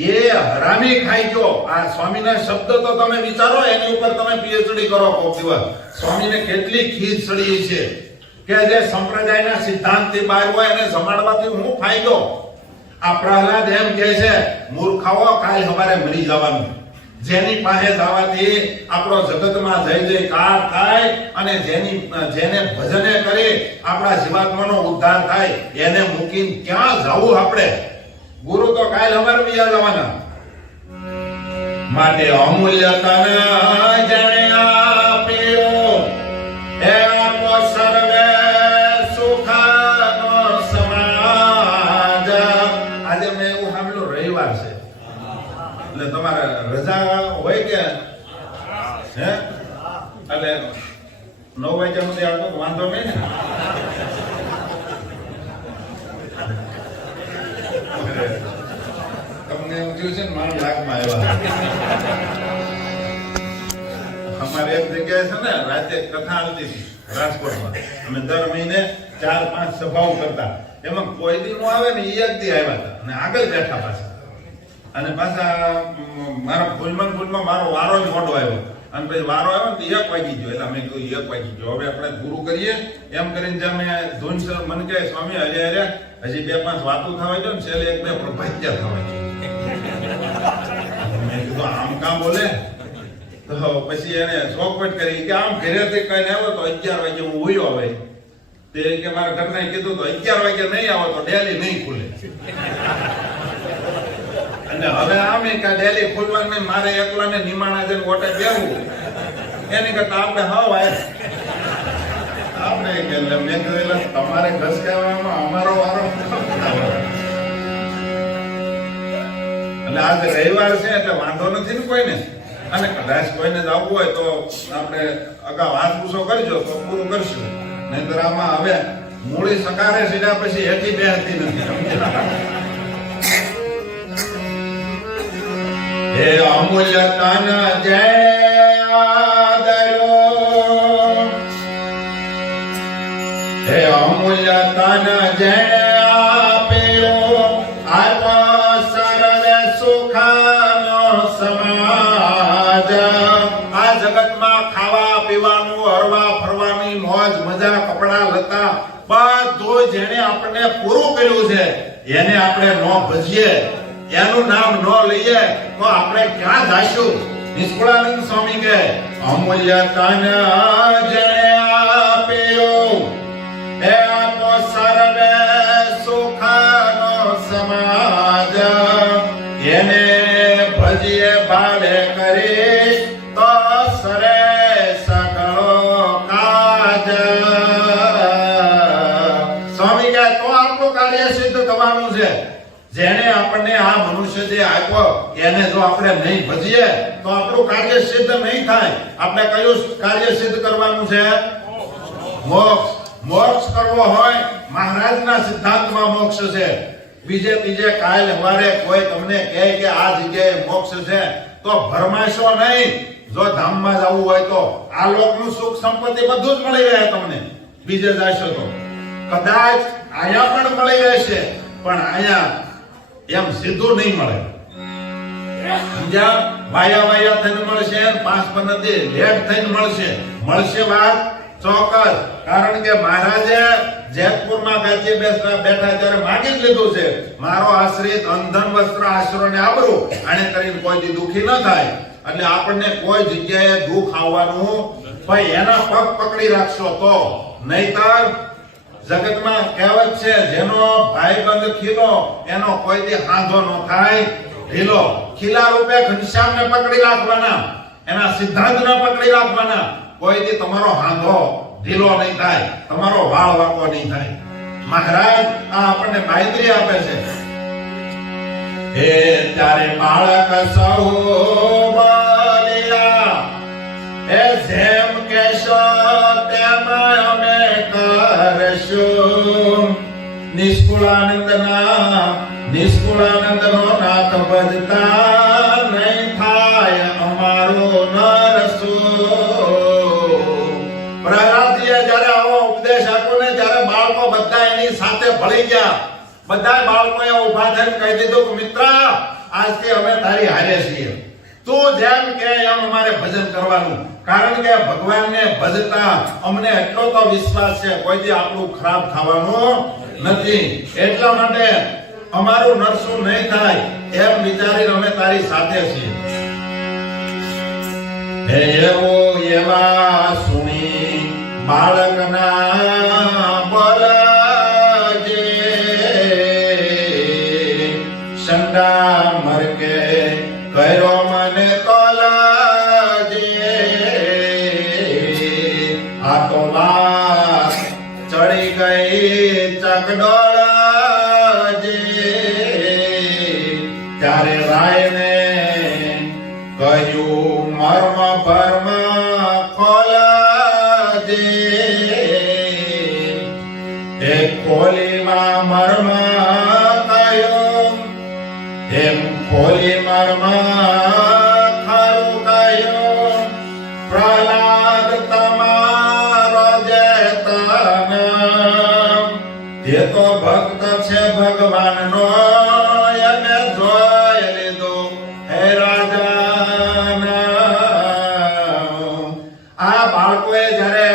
હરામી ખાઈ ગયો. આ સ્વામીના શબ્દ તો તમે વિચારો, એની ઉપર તમે પીએચડી કરો કોક દિવસ. સ્વામીને કેટલી ખીજ ચડી છે કે જે સંપ્રદાયના સિદ્ધાંતથી બહાર હોય એને જમાડવાથી હું ફાયદો. આ પ્રહલાદ એમ કહે છે મૂર્ખાઓ કાલ સવારે મરી જવાનું. જેની પાસે જવાથી આપણો જગતમાં જય જયકાર થાય અને જેને ભજને કરી આપણા જીવાત્માનો ઉદ્ધાર થાય એને મૂકીને ક્યાં જવું આપણે? ગુરુ તો કાલ સવારે બીજા જવાના. માટે અમૂલ્ય તન જાણે આપ્યો એ આપો સર્વે સુખનો સમાજ. આજે મેં એવું સાંભળ્યું રવિવાર છે એટલે તમારે રજા હોય કે એટલે 9 વાગ્યા સુધી આવતો વાંધો નહીં ને? તમને એવું થયું છે ને મારા લાગમાં આવ્યા. અમારે એક જગ્યાએ છે ને રાતે કથા આવતી હતી રાજકોટમાં અમે દર મહિને 4-5 સભાઓ કરતા. એમાં કોઈ દી નો આવે ને એક દી આવ્યા હતા અને આગળ બેઠા પાછા. અને પાછા મારા ફૂલમાં મારો વારો જ મોટો આવ્યો અને પછી વારો આવ્યો ને 1 વાગી ગયો. એટલે અમે કીધું 1 વાગી ગયો, હવે આપણે પૂરું કરીએ એમ કરીને જે અમે ધૂન સર મને કહે સ્વામી હરે હજી 2-5 વાતો થવા જો ને છેલ્લે 1-2 પ્રભાત્યા થવા જો. મેં કીધું આમ કામ બોલે તો પછી એને ચોખવટ કરી કે આમ ઘરેથી કઈ આવ્યો તો 11 વાગે હું ઉયો આવે તે કે મારા ઘરના કીધું તો 11 વાગે નહીં આવો તો ડેલી નહીં ખુલે. અને હવે આમે કે ડેલી ખુલવા નહીં, મારે એકલાને નિમાણા જઈને ઓટે બેહવું એની કરતા આપણે હાવ આપણે કે મેં કહેલા તમારે ઘસકાવવામાં અમારો વારો. એટલે આજે રવિવાર છે એટલે વાંધો નથી ને કોઈને. અને કદાચ કોઈને જ આવવું હોય તો આપણે અગાઉ હાથ પૂછો કરજો તો પૂરું કરશું. નહીંતર આમાં હવે મૂળી સકારે સીધા પછી હેઠી બેહતી નથી. હે અમૂલ્ય તન જય આદરો, હે અમૂલ્ય તન જય આપેલો આત્મા સર્વે સુખનો સમાજ. આ જગતમાં ખાવા પીવાનું, હરવા ફરવાની મોજ મજા, કપડા લતા બધું જેને આપણને પૂરું કર્યું છે એને આપણે નો ભજીએ, એનું નામ ન લઈએ તો આપણે ક્યાં જઈશું? નિષ્કુળાનંદ સ્વામી કહે અમૂલ્ય તન જેણે આપ્યો એ આપો સર્વે સુખનો સમાજ. એને ભજીએ ભાવે કરી તો સરે સકળો કાજ. સ્વામી કહે તો આપણું કાર્ય સિદ્ધ થવાનું છે. જેને આપણને આ મનુષ્ય જે આપ્યો એને જો આપણે નહીં ભજીએ તો આપણું કાર્ય સિદ્ધ નહીં થાય. આપણે કયું કાર્ય સિદ્ધ કરવાનું છે? મોક્ષ. મોક્ષ કરવો હોય મહારાજના સિદ્ધાંતમાં મોક્ષ છે. બીજે કાલ હવારે કોઈ તમને કહે કે આ જગ્યાએ મોક્ષ છે તો ભરમાશો નહીં. જો ધામમાં જવું હોય તો આ લોકનું સુખ સંપત્તિ બધું જ મળી રહે તમને. બીજે જશો તો કદાચ અહીંયા પણ મળી રહેશે પણ અહીંયા એમ સીધું નહીં મળે. સમજ્યા? વાયા થઈને મળશે, 5 લેટ થઈને મળશે વાત ચોક્કસ. કારણ કે મહારાજે જેતપુરમાં ગાદી બેઠા ત્યારે માગી જ લીધું છે મારો આશ્રિત અંધન વસ્ત્ર આશરો ને આબરૂ આને કરીને કોઈ દી દુખી ન થાય. એટલે આપણને કોઈ જગ્યાએ દુખ આવવાનું ભાઈ એના પગ પકડી રાખશો તો. નહીતર જગતમાં કહેવત છે જેનો ભાઈબંધ ખીલો એનો કોઈ દી હાંધો ન થાય ઢીલો. ખીલા રૂપે ઘનશ્યામને પકડી રાખવાના, એના સિદ્ધાંતને પકડી રાખવાના. કોઈ દી તમારો હાંધો ઢીલો નહીં થાય, તમારો વાળ વાકો નહીં થાય. મહારાજ આ આપણને બાંયધરી આપે છે. હે ત્યારે બાળક સૌ બોલ્યા એ જેમ કેશો તેમ અમે કરશું. નિષ્કુળાનંદનો નાથ ભજતા નહીં થાય અમારો નરસો. પ્રહલાદજીએ જ્યારે આવો ઉપદેશ આપ્યો ને ત્યારે બાળકો બધા એની સાથે ભળી ગયા. બધા બાળકોએ ઊભા થઈને કહી દીધું કે મિત્ર આજથી અમે તારી હારે છીએ. તું જેમ કે એમ અમારે ભજન કરવાનું. કારણ કે ભગવાનને ભજતા અમને એટલો તો વિશ્વાસ છે કોઈ દી આપણું ખરાબ થવાનું નથી. એટલા માટે અમારું નરસું નહીં થાય એમ વિચારીને અમે તારી સાથે છીએ. હે એવા સુણી બાળકના બોલજે સંડા મરકે કર્યો મને તોલાજે. આ તો વાત ચડી ગઈ ચકડોળજે. ત્યારે રાયને કહ્યું મર્મ ભર્મ ખોલજે. એ ખોલીમાં મર્મ કહ્યું એમ ખોલી મર્મ ખરું કહ્યું. પ્રહલાદ તમારો જે ભગવાનનો એને જોઈ લીધો હે રાજાના. આ બાળકોએ જ્યારે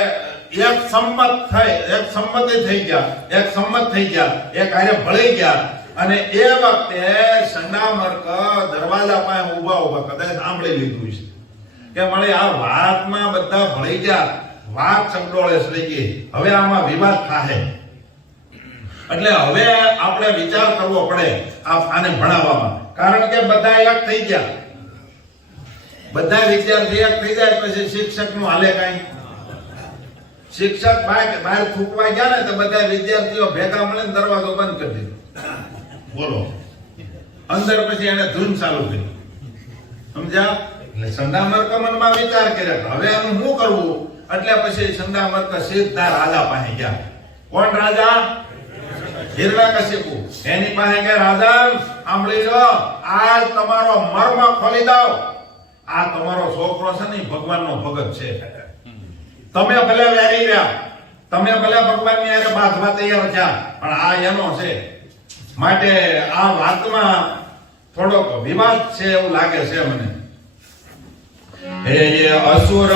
એક સંમત થઈ ગયા, એક હારે ભળી ગયા, અને એ વખતે સંડામર્ક દરવાજા પાસે ઊભા કદાચ સાંભળી લીધું છે કે મળે આ વાતમાં બધા ભળી ગયા, વાત ચકડોળે થઈ ગઈ, હવે આમાં વિવાદ થાય. એટલે હવે આપણે વિચાર કરવો પડે આને ભણાવવામાં, કારણ કે બધા એક થઈ ગયા, બધા વિદ્યાર્થી એક થઈ જાય પછી શિક્ષક નું હાલે કઈ. શિક્ષક બહાર થૂકવા ગયા ને તો બધા વિદ્યાર્થીઓ ભેગા મળે દરવાજો બંધ કરી દીધો. બોલો, અંદર પછી એને ધૂન ચાલુ કરી. સમજ્યા? એટલે સંડામર્ક મનમાં વિચાર કર્યા હવે આનું શું કરવું. એટલે પછી સંડામર્ક સીધા રાજા પાસે ગયા. કોણ રાજા? હિરણ્યકશિપુ. એની પાસે કે રાજા સાંભળી લો, આજ તમારો મર્મ ખોલી દો. આ તમારો છોકરો છે ને ભગવાનનો ભગત છે. તમે ભલે વેરી રહ્યા, તમે ભલે ભગવાનની હારે બાંધવા તૈયાર થયા, પણ આ એનો છે. માટે આ વાતમાં થોડોક વિવાદ છે એવું લાગે છે મને. એ અસુર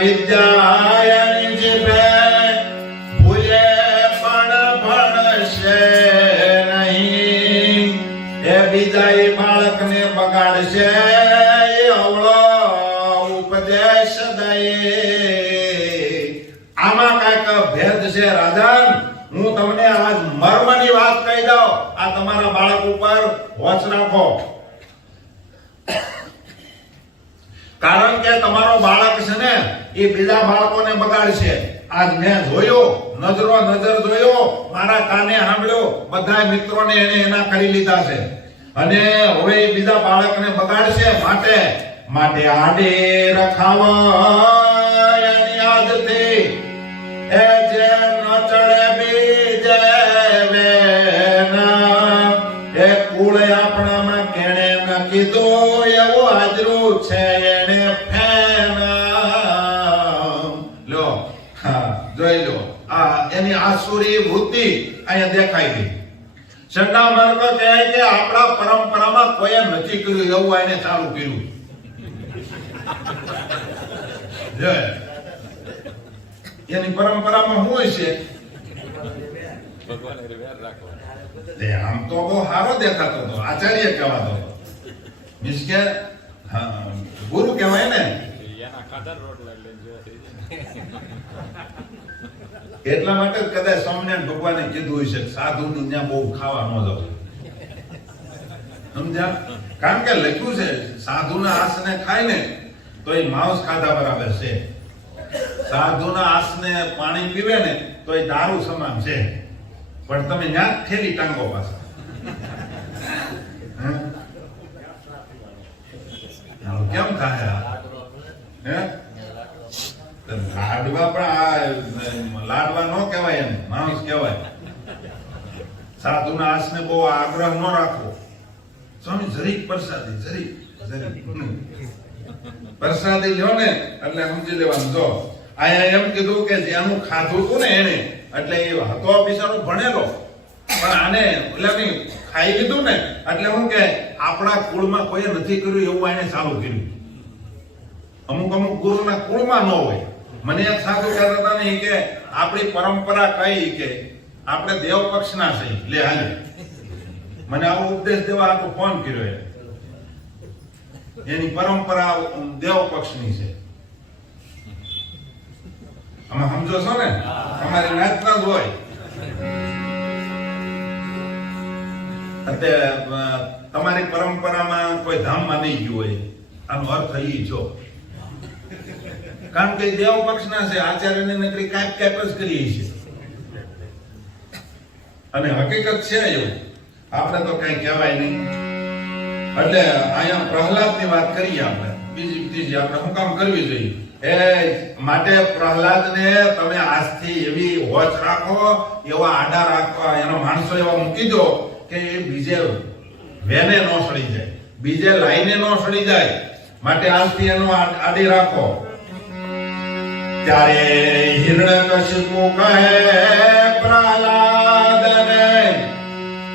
વિદ્યાયન જીવે ભૂલે પણ ભણશે નહીં. એ બીજા એ બાળકને બગાડશે, એ અવળો ઉપદેશ દે. આમાં કઈક ભેદ છે રાજા. હું તમને આજ મર્મની વાત કહી દઉં, આ તમારા બાળક ઉપર હોશ રાખો. કારણ કે તમારો બાળક છે ને એ બીજા બાળકોને બગાડશે. આજ મેં જોયો, નજર જોયો, મારા કાને સાંભળ્યો, બધા મિત્રોને એને એના કરી લીધા છે, અને હવે એ બીજા બાળકને બગાડશે. માટે આડે રખાવા એની આદથી એ જે ન ચડે બીજે વેના. એ કુળ આપણામાં કેણે ન કીધું એવું હાજરું છે એને ફેના. લો, જોઈ લો, આ એની આસુરી વૃત્તિ અહીંયા દેખાઈ ગઈ. સંડામર્ક કહે કે આપણા પરંપરામાં કોઈ નથી કર્યું એવું એને ચાલુ કર્યું. એની પરંપરામાં શું છે? આમ તો બહુ સારો દેખાતો હતો, આચાર્ય કહેવાતો, મીન્સ કે ગુરુ કહેવાય ને. એટલા માટે કદાચ સ્વામિનારાયણ ભગવાને કીધું છે સાધુનું ત્યાં બહુ ખાવા ન જવું. સમજ્યા? કારણ કે લખ્યું છે સાધુના આસને ખાય ને તો એ માંસ ખાધા બરાબર છે, સાધુના આસને પાણી પીવે ને તો એ દારૂ સમાન છે. પણ તમે ત્યાં ઠેલી ટાંગો પાછા. કેમ થાય? લાડવા પણ લાડવા નો કહેવાય, એમ માણસ કહેવાય. સાધુના આસને બહુ આગ્રહ ન રાખવો. સ્વામી જરીક પ્રસાદી, જરીક પ્રસાદી લ્યો ને એટલે સમજી લેવાનું. જો આયા એમ કીધું કે જેનું ખાધું હતું ને એને, એટલે એ હતો બિચારો ભણેલો, પણ આને એટલે ખાઈ લીધું ને એટલે હું કે આપણા કુળમાં કોઈ નથી કર્યું એવું એને ચાલુ કર્યું. અમુક ગુરુના કુળમાં ન હોય. મને એક સાધુ કહેતા હતા ને કે આપણી પરંપરા કઈ કે આપણે દેવ પક્ષના છે. લે હાલે મને આવો ઉપદેશ દેવા આખો ફોન કર્યો. એની પરંપરા દેવ પક્ષની છે. અમે સમજો છો ને, અમારી નાતના જ હોય. તમારી પરંપરામાં કોઈ ધામમાં નહીં ગયું હોય, આનો અર્થ એ છો. કારણ કે દેવ પક્ષના છે, આચાર્યની નકરી કાંઈક જ કરીએ છીએ, અને હકીકત છે એવું. આપણે તો કઈ કહેવાય નહીં. એટલે અહીંયા પ્રહલાદની વાત કરીએ આપણે. બીજી ત્રીજી આપણે શું કામ કરવી જોઈએ? એ માટે પ્રહલાદને તમે આજથી એવી હોચ રાખો, એવા આડા રાખવા, એનો માણસો એવા મૂકી દો કે એ બીજે વેને ન સડી જાય, બીજે લાઈને ન સડી જાય. માટે આજથી એનો આડી રાખો. ત્યારે હિરણ્યકશિપુ કહે પ્રહલાદને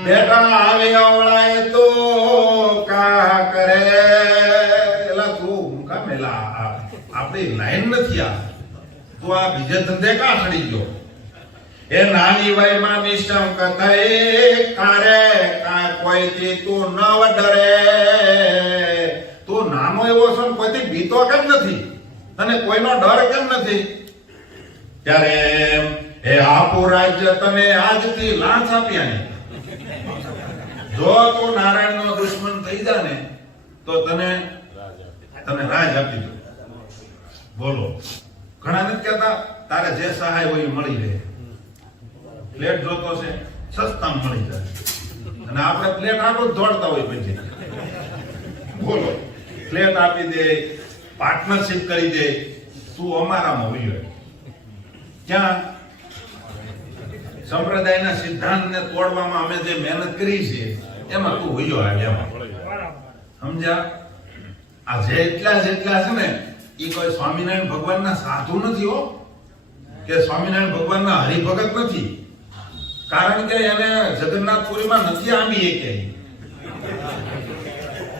બેટા આવી આવળાએ તો કા કરે એલા તું કા મેલા આપણી લાઈન નથી આ તું આ બીજે ધંધે કા ચડી ગયો એ નાની વયમાં નિષ્ઠમ કથાએ કારે કા કોઈથી તું ન ડરે તું નાનો એવો છો ને કોઈથી બીતો કેમ નથી તને કોઈનો ડર કેમ નથી ત્યારે એ આપું રાજ્ય તને આજથી લાંચ આપ્યા ને જો તું નારાયણનો દુશ્મન થઈ જા ને તો તને રાજ આપી દો બોલો ઘણા નથી કહેતા તારે જે સહાય હોય એ મળી રહે પ્લેટ જોતો છે સસ્તા મળી જાય અને આપણે પ્લેટ આટલું જ દોડતા હોય પછી બોલો પ્લેટ આપી દે પાર્ટનરશિપ કરી દે તું અમારામાં હોય ક્યાં સંપ્રદાયના સિદ્ધાંતને તોડવામાં અમે જે મહેનત કરી છે એમાં તું હોયો આવ્યા સમજ્યા આ જેટલા છે ને એ કોઈ સ્વામિનારાયણ ભગવાનના સાધુ નથી હો કે સ્વામિનારાયણ ભગવાનના હરિભગત નથી કારણ કે એને જગન્નાથપુરીમાં નથી આંબી કે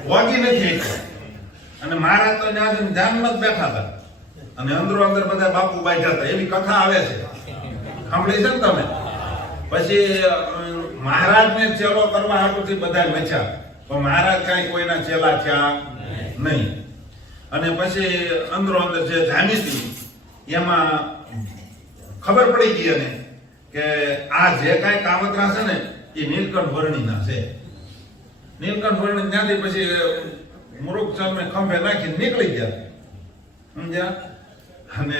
વાગી નથી અને મહારાજ તો ધ્યાનમાં જ બેઠા હતા અને અંદરો અંદર બધા બાપુ બેઠા હતા એવી કથા આવે છે સાંભળી છે ને તમે પછી મહારાજને ચેલો કરવા હાટુથી બધા મચ્યા પણ મહારાજ કાંઈ કોઈના ચેલા થયા નહીં અને પછી અંદરો અંદર જે જામી હતી એમાં ખબર પડી ગઈ અને કે આ જે કાંઈ કામતરા છે ને એ નીલકંઠ વર્ણિના છે નીલકંઠ વર્ણિ ત્યાંથી પછી મુરુખચંદને ખંભે નાખી નીકળી ગયા સમજ્યા અને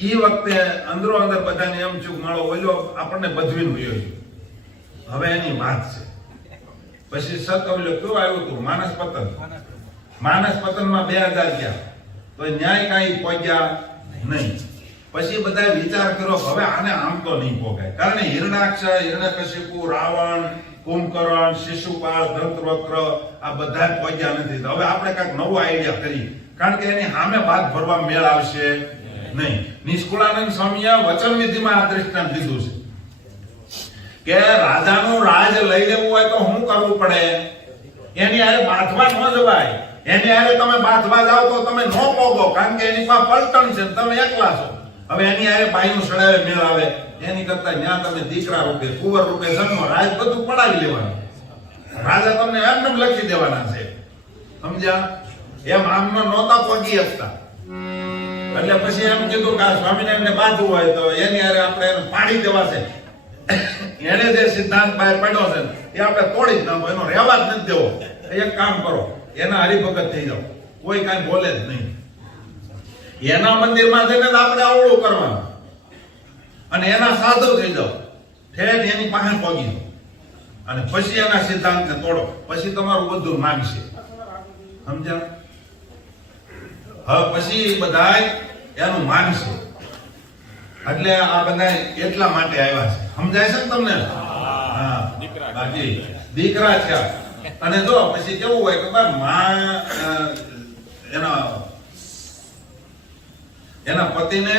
ઈ વખતે અંદરો અંદર બધાને એમ ચૂક માળો ઓલ્યો આપણને બધવીને વયો હવે એની વાત છે પછી સતવલ્યો કયો આવ્યું હતું માનસ પતનમાં 2000 ગયા તો ન્યાય કાંઈ પહોંચ્યા નહીં પછી બધા વિચાર કર્યો હવે આને આમ તો નહીં પોગાય કારણ હિરણાક્ષ હિરણ્યકશિપુ રાવણ કુંભકર્ણ શિશુપાળ દંતવક્ર આ બધા પહોંચ્યા નથી હવે આપણે કાંઈક નવો આઈડિયા કરી કારણ કે એની સામે વાત ભરવા મેળ આવશે નહીં નિષ્કુળાનંદ સ્વામીએ વચન વિધિમાં આ દૃષ્ટાંત દીધું છે કે રાજાનું રાજ લઈ લેવું હોય તો શું કરવું પડે એની હારે બાંધવા ન જવાય એની હારે તમે બાંધવા જાવ તો તમે ન પોગો કારણ કે એની પાસે પલટણ છે તમે એકલા છો હવે એની હારે બાઈનું સડાવે મેળ આવે એની કરતા ત્યાં તમે દીકરા રૂપે કુંવર રૂપે જન્મ રાજ બધું પડાવી લેવાનું રાજા તમને એમને લખી દેવાના છે સમજ્યા એમ આમનો નહોતા પગી શકતા એટલે પછી એમ કીધું કે સ્વામિનારાયણને બાંધવું હોય તો એની હારે આપણે એને પાડી દેવા છે એને જે સિદ્ધાંત બહાર પડ્યો છે એ આપણે તોડી જ નાખો એનો રહેવા જ નથી દેવો એક કામ કરો એના હરિભગત થઈ જાઓ કોઈ કાંઈ બોલે જ નહીં એના મંદિરમાં જઈને આપણે આવડું કરવાનું અને એના સાધુ થઈ જાઓ ઠેઠ એની પાસે પહોંચી જાઓ અને પછી એના સિદ્ધાંતને તોડો પછી તમારું બધું માગશે સમજ્યા હવે પછી બધા એનું માનશે એટલે આ બધા એટલા માટે આવ્યા છે સમજાય છે ને તમને હા બાકી દીકરા છે અને જો પછી કેવું હોય ખબર માં એના પતિને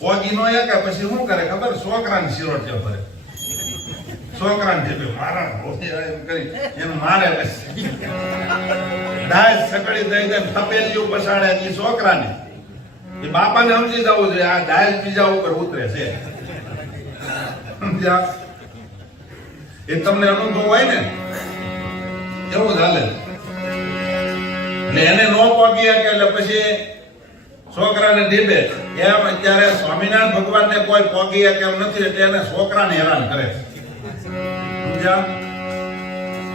પોગી નો કે પછી શું કરે ખબર છોકરાને સિરોટે ભરે છોકરાને જેબે મારા એમ કરી એને મારે પછી દાય સકડી દઈ દે થપેલીઓ પસાડે એ છોકરાને એ બાપાને સમજી જવું જોઈએ આ દાય બીજા ઉપર ઉતરે છે એ તમને અનુભવ હોય ને એવું ચાલે એટલે એને નો પોગી કે એટલે પછી છોકરાને ડીબે એમ અત્યારે સ્વામિનારાયણ ભગવાનને કોઈ પોગી કેમ નથી એટલે એને છોકરાને હેરાન કરે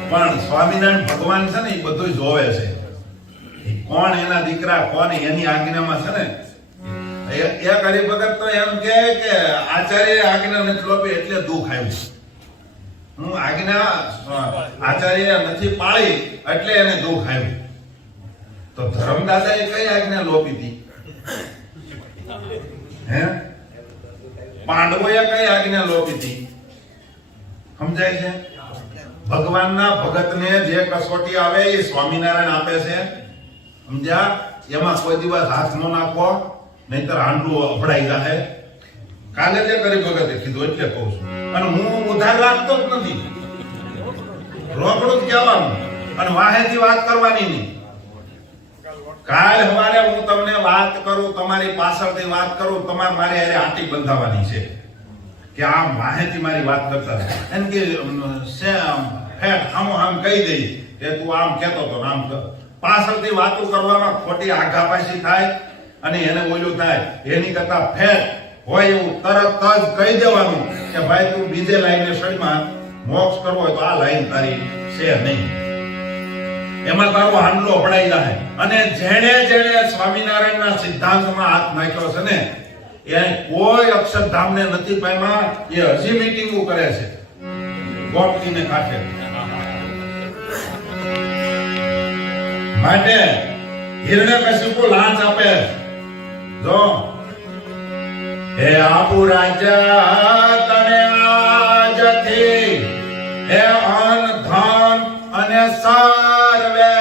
પણ સ્વામિનારાયણ ભગવાન છે ને એ બધું જોવે છે કોણ એના દીકરા કોણ એની આજ્ઞામાં છે ને એક હરિભગત તો એમ કે આચાર્ય આજ્ઞા નથી લોપી એટલે દુઃખ આવ્યું હું આજ્ઞા આચાર્ય નથી પાળી એટલે એને દુઃખ આવ્યું તો ધર્મદાદાએ કઈ આજ્ઞા લોપી હતી હે પાંડવોએ કઈ આજ્ઞા લોપી હતી સમજાય છે ભગવાનના ભગતને જે કસોટી આવે એ સ્વામિનારાયણ આપે છે સમજ્યા એમાં કોઈ દિવસ હાથ ન નાખો નહીતર હાંડલું અફડાઈ જાય કાલે જે કરી ભગતે કીધું એટલે કહું છું અને હું ઉધાર રાખતો જ નથી, રોકડું જ કહેવાનું અને વાહેથી વાત કરવાની નહીં. કાલ સવારે હું તમને વાત કરું, તમારી પાછળથી વાત કરું, તમારે મારી હારે આટી બંધાવવાની છે કે આમ વાહેથી મારી વાત કરતા એમ કે આમ કહી દઈ કે તું આમ કહેતો તો આમ પાછળથી વાતો કરવામાં ખોટી આઘાપાછી થાય અને એને ઓલું થાય. એની કરતા ફેર હોય એવું તરત જ કહી દેવાનું કે ભાઈ તું બીજે લાઈને શરીરમાં મોક્ષ કરવો હોય તો આ લાઈન તારી છે નહીં, એમાં તારો હાંડલો પડાઈ જાય. અને જેણે જેણે સ્વામિનારાયણના સિદ્ધાંતમાં હાથ નાખ્યો છે ને એ કોઈ અક્ષરધામને નથી પામ્યા, એ હજી મીટિંગો કરે છે ગોપતીને કાંઠે. માટે હિરણ્યકશિપુ લાંચ આપે, જો હે આપુ રાજા તને આજથી હે અન ધન અને સર્વે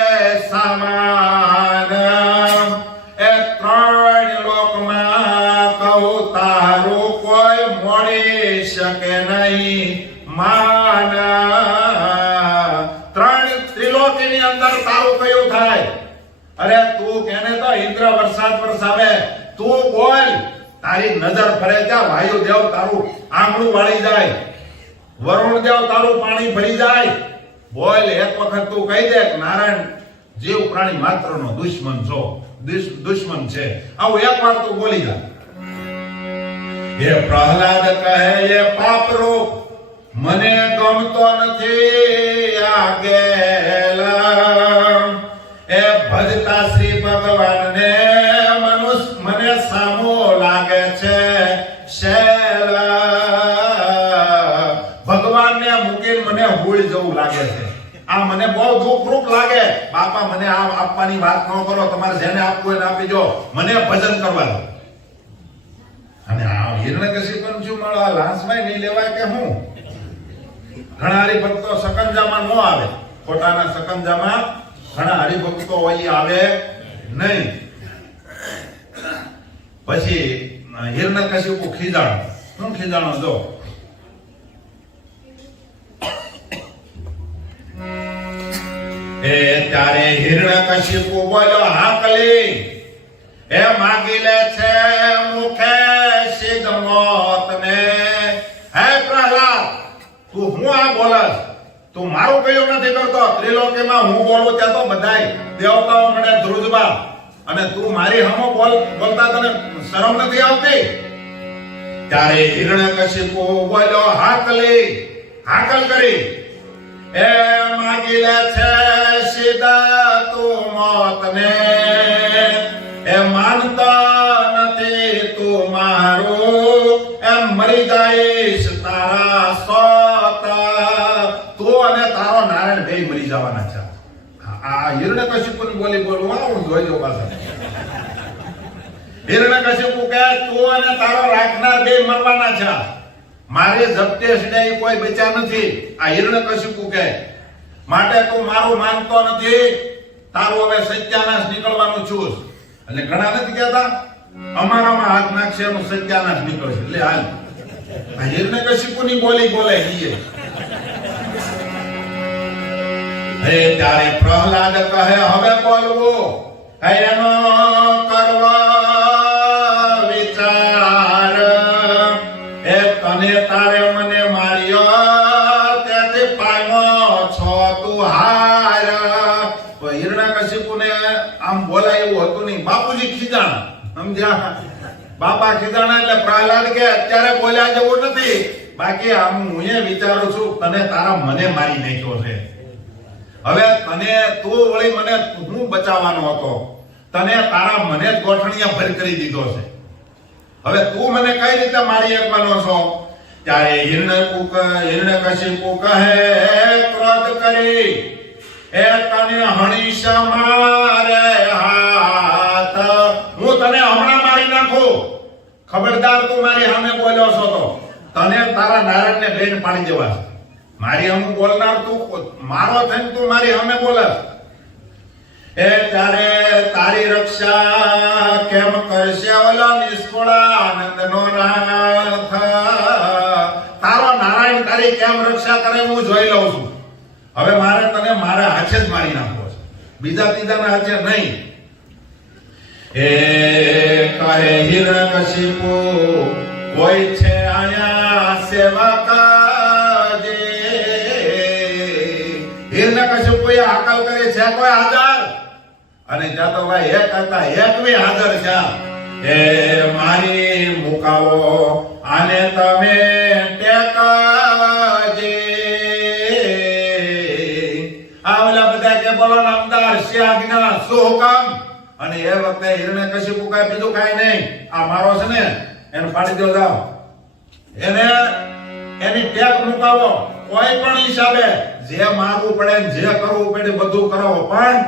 સામાન એ ત્રણ લોકમાં કહું તારું કોઈ મળી શકે નહીં માન. ત્રિલોકીની અંદર તારું કયું થાય? અરે તું કેને તો ઇન્દ્ર વરસાદ વરસાવે, તું બોલ, તારી નજર ફરે ત્યાં વાયુ દેવ તારું આંગળું વાળી જાય, વરુણ દેવ તારું પાણી ભરી જાય. બોલ, એક વખત તું કહી દે નારાયણ જીવ પ્રાણી માત્રનો દુશ્મન છો, દુશ્મન છે, આવું એક વાર તું બોલી જા. એ પ્રહલાદ કહે એ પાપરૂપ મને ગમતો નથી આ ગેલા, એ ભજતા શ્રી ભગવાનને મને સામો લાગે છે શેલા. ભગવાનને મૂકીને મને ભૂલ જવું લાગે છે, આ મને બહુ દુઃખરૂપ લાગે. બાપા મને આ આપવાની વાત ન કરો, તમારે જેને આપવું એને આપી દો, મને ભજન કરવા દો. અને આ હિરણ્યકશિપુ શું મળે, લાંચમાં નહીં લેવાય કે હું? ઘણા હરિભક્તો સકંજામાં ન આવે, ખોટાના સકંજામાં ઘણા હરિભક્તો હોય આવે નહીં. પછી હિરણ્યકશિપુ ખીજાણો, શું ખીજાણો જો એ ત્યારે હિરણ્યકશિપુ બોલ્યો હાકલી એ માગી લે છે મુખે સિદ્ધ મોત ને. હે પ્રહલાદ, તું હું આ બોલસ? તું મારું કયું નથી કરતો. ત્રિલોકીમાં હું બોલું ત્યાં તો બધાય દેવતાઓ મને ધ્રુજવા, અને તું મારી હમો બોલતા તને શરમ નથી આવતી? ત્યારે હિરણ્યકશિપુ બોલ્યો હાકલી, હાકલ કરી એ માગી લે છે સીધા તું મોત ને. એ માનતા નથી તું મારું, એમ મરી જઈશ તારા સોતા. તું અને તારો નારાયણ બે મરી જવાના છે. આ હિરણ્યકશિપુની બોલી બોલું આવું જોઈજો પાછા. હિરણ્યકશિપુ કહે તું અને તારો રાખનાર બે મરવાના છે, મારે જપતે સિવાય કોઈ બચ્યા નથી. આ હિરણ્યકશિપુ કહે માટે તું મારું માનતો નથી, તારું હવે સત્યાનાશ નીકળવાનું છું. એટલે ઘણા નથી કહેતા અમારામાં હાથ નાખશે એનું સત્યાનાશ નીકળશે. એટલે હાલ આ હિરણ્યકશિપુની બોલી બોલે ઈએ. હે ત્યારે પ્રહલાદ કહે હવે બોલવું એનો કરવા વિચાર. એ તને તારે મને માર્યો તેથી પામ્યો છો તું હાર. હિરણ્યકશિપુને આમ બોલાય એવું હતું નહીં. બાપુજી ખીજાણા, સમજ્યા? બાપા ખીજાણા એટલે પ્રહલાદ કે અત્યારે બોલ્યા જેવું નથી, બાકી આમ હું એ વિચારું છું તને તારા મને મારી નાખ્યો છે. હવે તને તું વળી મને હું બચાવવાનો હતો, તને તારા મને જ ગોઠણિયા ભર કરી દીધો છે. હવે તું મને કઈ રીતે મારી એકવાનો છો? ત્યારે હિરણ્યકશિપુ કહે ક્રોધ કરી એ તને હણીશ મારે હાથ, હું તને હમણાં મારી નાખું. ખબરદાર તું મારી સામે બોલ્યો છો તો તને તારા નારાયણને બેન પાડી દેવા. મારી સામે બોલનાર તું, મારો થઈને તું મારી સામે બોલસ. એ ત્યારે તારી રક્ષા કેમ કરશે ઓલો નિષ્ફળાનંદનો નાથ. તારો નારાયણ તારી કેમ રક્ષા કરે હું જોઈ લઉં છું. હવે મારે તને મારા હાથે જ મારી નાખવો છે, બીજા ત્રીજાના હાથે નહીં. એ કહે હિરણ્યકશિપુ કોઈ છે આયા સેવા કાજે. હિરણ્યકશિપુએ હાકલ કરી છે કોઈ હાજર? અને ત્યાં તો ભાઈ એક હતા એકવી હાજર છે. એ મારી મુકાવો આને તમે ટેકાજે. આ ઓલા બધા કે બોલો નામદાર છે આજ્ઞા શું હુકમ? અને એ વખતે હિરણ્યકશિપુ કાંઈ બીજું કાંઈ નહીં, આ મારો છે ને એને પાડી દો, જાઓ એને એની ટેક મુકાવો કોઈ પણ હિસાબે, જે મારવું પડે જે કરવું પડે બધું કરાવો, પણ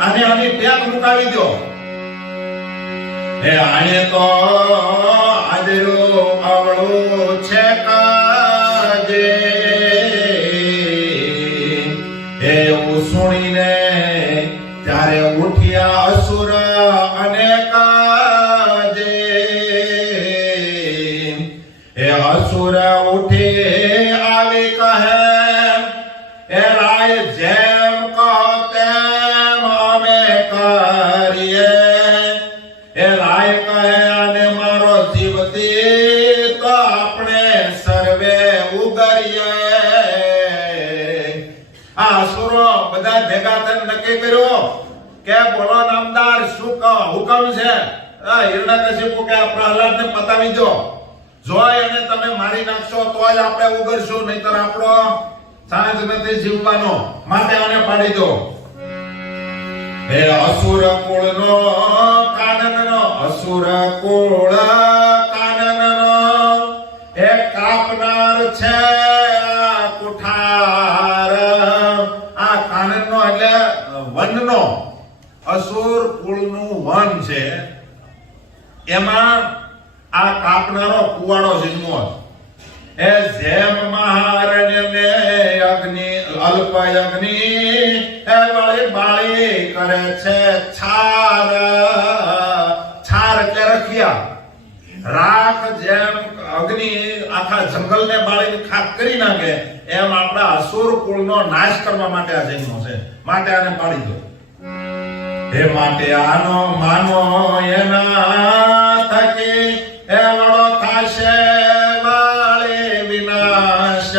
આની ટેક મુકાવી દો. એ આને તો આજરું આવડું છે કાજે. એવું સુણીને ત્યારે ઉઠ્યા અસુર અને કાજે. એ અસુર ઉઠી આવી કહે એ રાય જેમ કહો તેમ અમે કરીએ. એ રાય કહે અને મારો જીવતી તો આપણે સર્વે ઉગરીએ. આ અસુરો બધા ભેગા થઈને નક્કી કર્યો કે બોલો નામદાર શું હુકમ છે? હિરણ્યકશિપુ કે પ્રહલાદને પતાવી દો, જો એને તમે મારી નાખશો તો જ આપણે ઉગરશું, નહીતર આપણો સાંજ નથી જીવવાનો, માટે આને પાડી દો. હે અસુર કુળનો કાનનનો, અસુર કુળ કાનનનો એ કાપનાર છે કુઠાર. આ કાનનનો એટલે વનનો, અસુર કુળનું વન છે, એમાં આ કાપનારો કુવાડો જન્મો. એ જેમ મહારણ્ય ને અગ્નિ અલ્પ અગ્નિ એ વાળી બાળી કરે છે છાર. છાર એટલે રખિયા, રાખ જેમ અગ્નિ આખા જંગલને બાળીને ખાક કરી નાખે એમ આપણા અસુર કુળનો નાશ કરવા માટે આ જન્મો છે, માટે આને પાડી દો. હે માટે આનો માનો એના થકી એ વડો થાશે વાળે વિનાશ.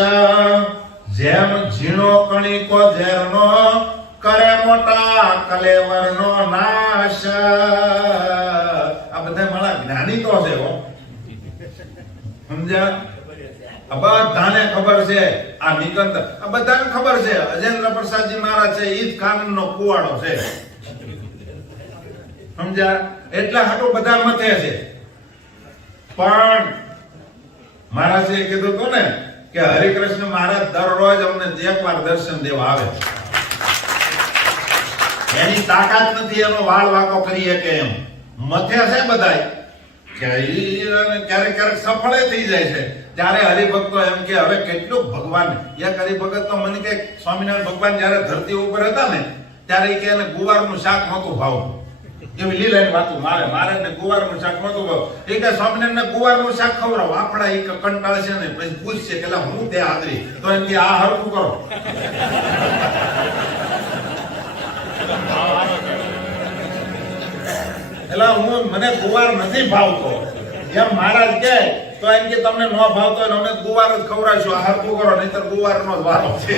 જેમ ઝીણો કણિકો ઝેરનો કરે મોટા કલેવરનો નાશ. આ બધા મારા જ્ઞાની તો છે હો, સમજ્યા? આ બધાને ખબર છે, આ નિકંદ આ બધાને ખબર છે. અજેન્દ્ર પ્રસાદજી મહારાજ છે ઈ જ કાનૂનનો કુવાડો છે, સમજ્યા? એટલા હાટું બધા મથે છે. પણ મહારાજે કીધું હતું ને કે હરિકૃષ્ણ મહારાજ દરરોજ અમને એકવાર દર્શન દેવા આવે, એની તાકાત નથી એનો વાળ વાકો કરીએ કે એમ મથે છે બધા કે ક્યારેક ક્યારેક સફળ થઈ જાય છે. ત્યારે હરિભક્તો એમ કે હવે કેટલું ભગવાન એક હરિભગત તો મને કે સ્વામિનારાયણ ભગવાન જયારે ધરતી ઉપર હતા ને ત્યારે કે એને ગુવારનું શાક નહોતું ભાવતું, એવી લીલાની વાતો મારે ને ગુવારનું શાક નહોતું ભાવ. એ કે સ્વામિનારાયણ ગુવારનું શાક ખવડાવો, આપણા એ કંટાળે છે ને પછી પૂછશે કે હું તે હાજરી, તો એમ કે આ હરખું કરો. એટલે મને ગુવાર નથી ભાવતો એમ મહારાજ કે, તો એમ કે તમને ન ભાવતો હોય અમે ગુવાર જ ખવડાવીશું, આ હરખું કરો, નહીતર ગુવારનો જ વારો છે.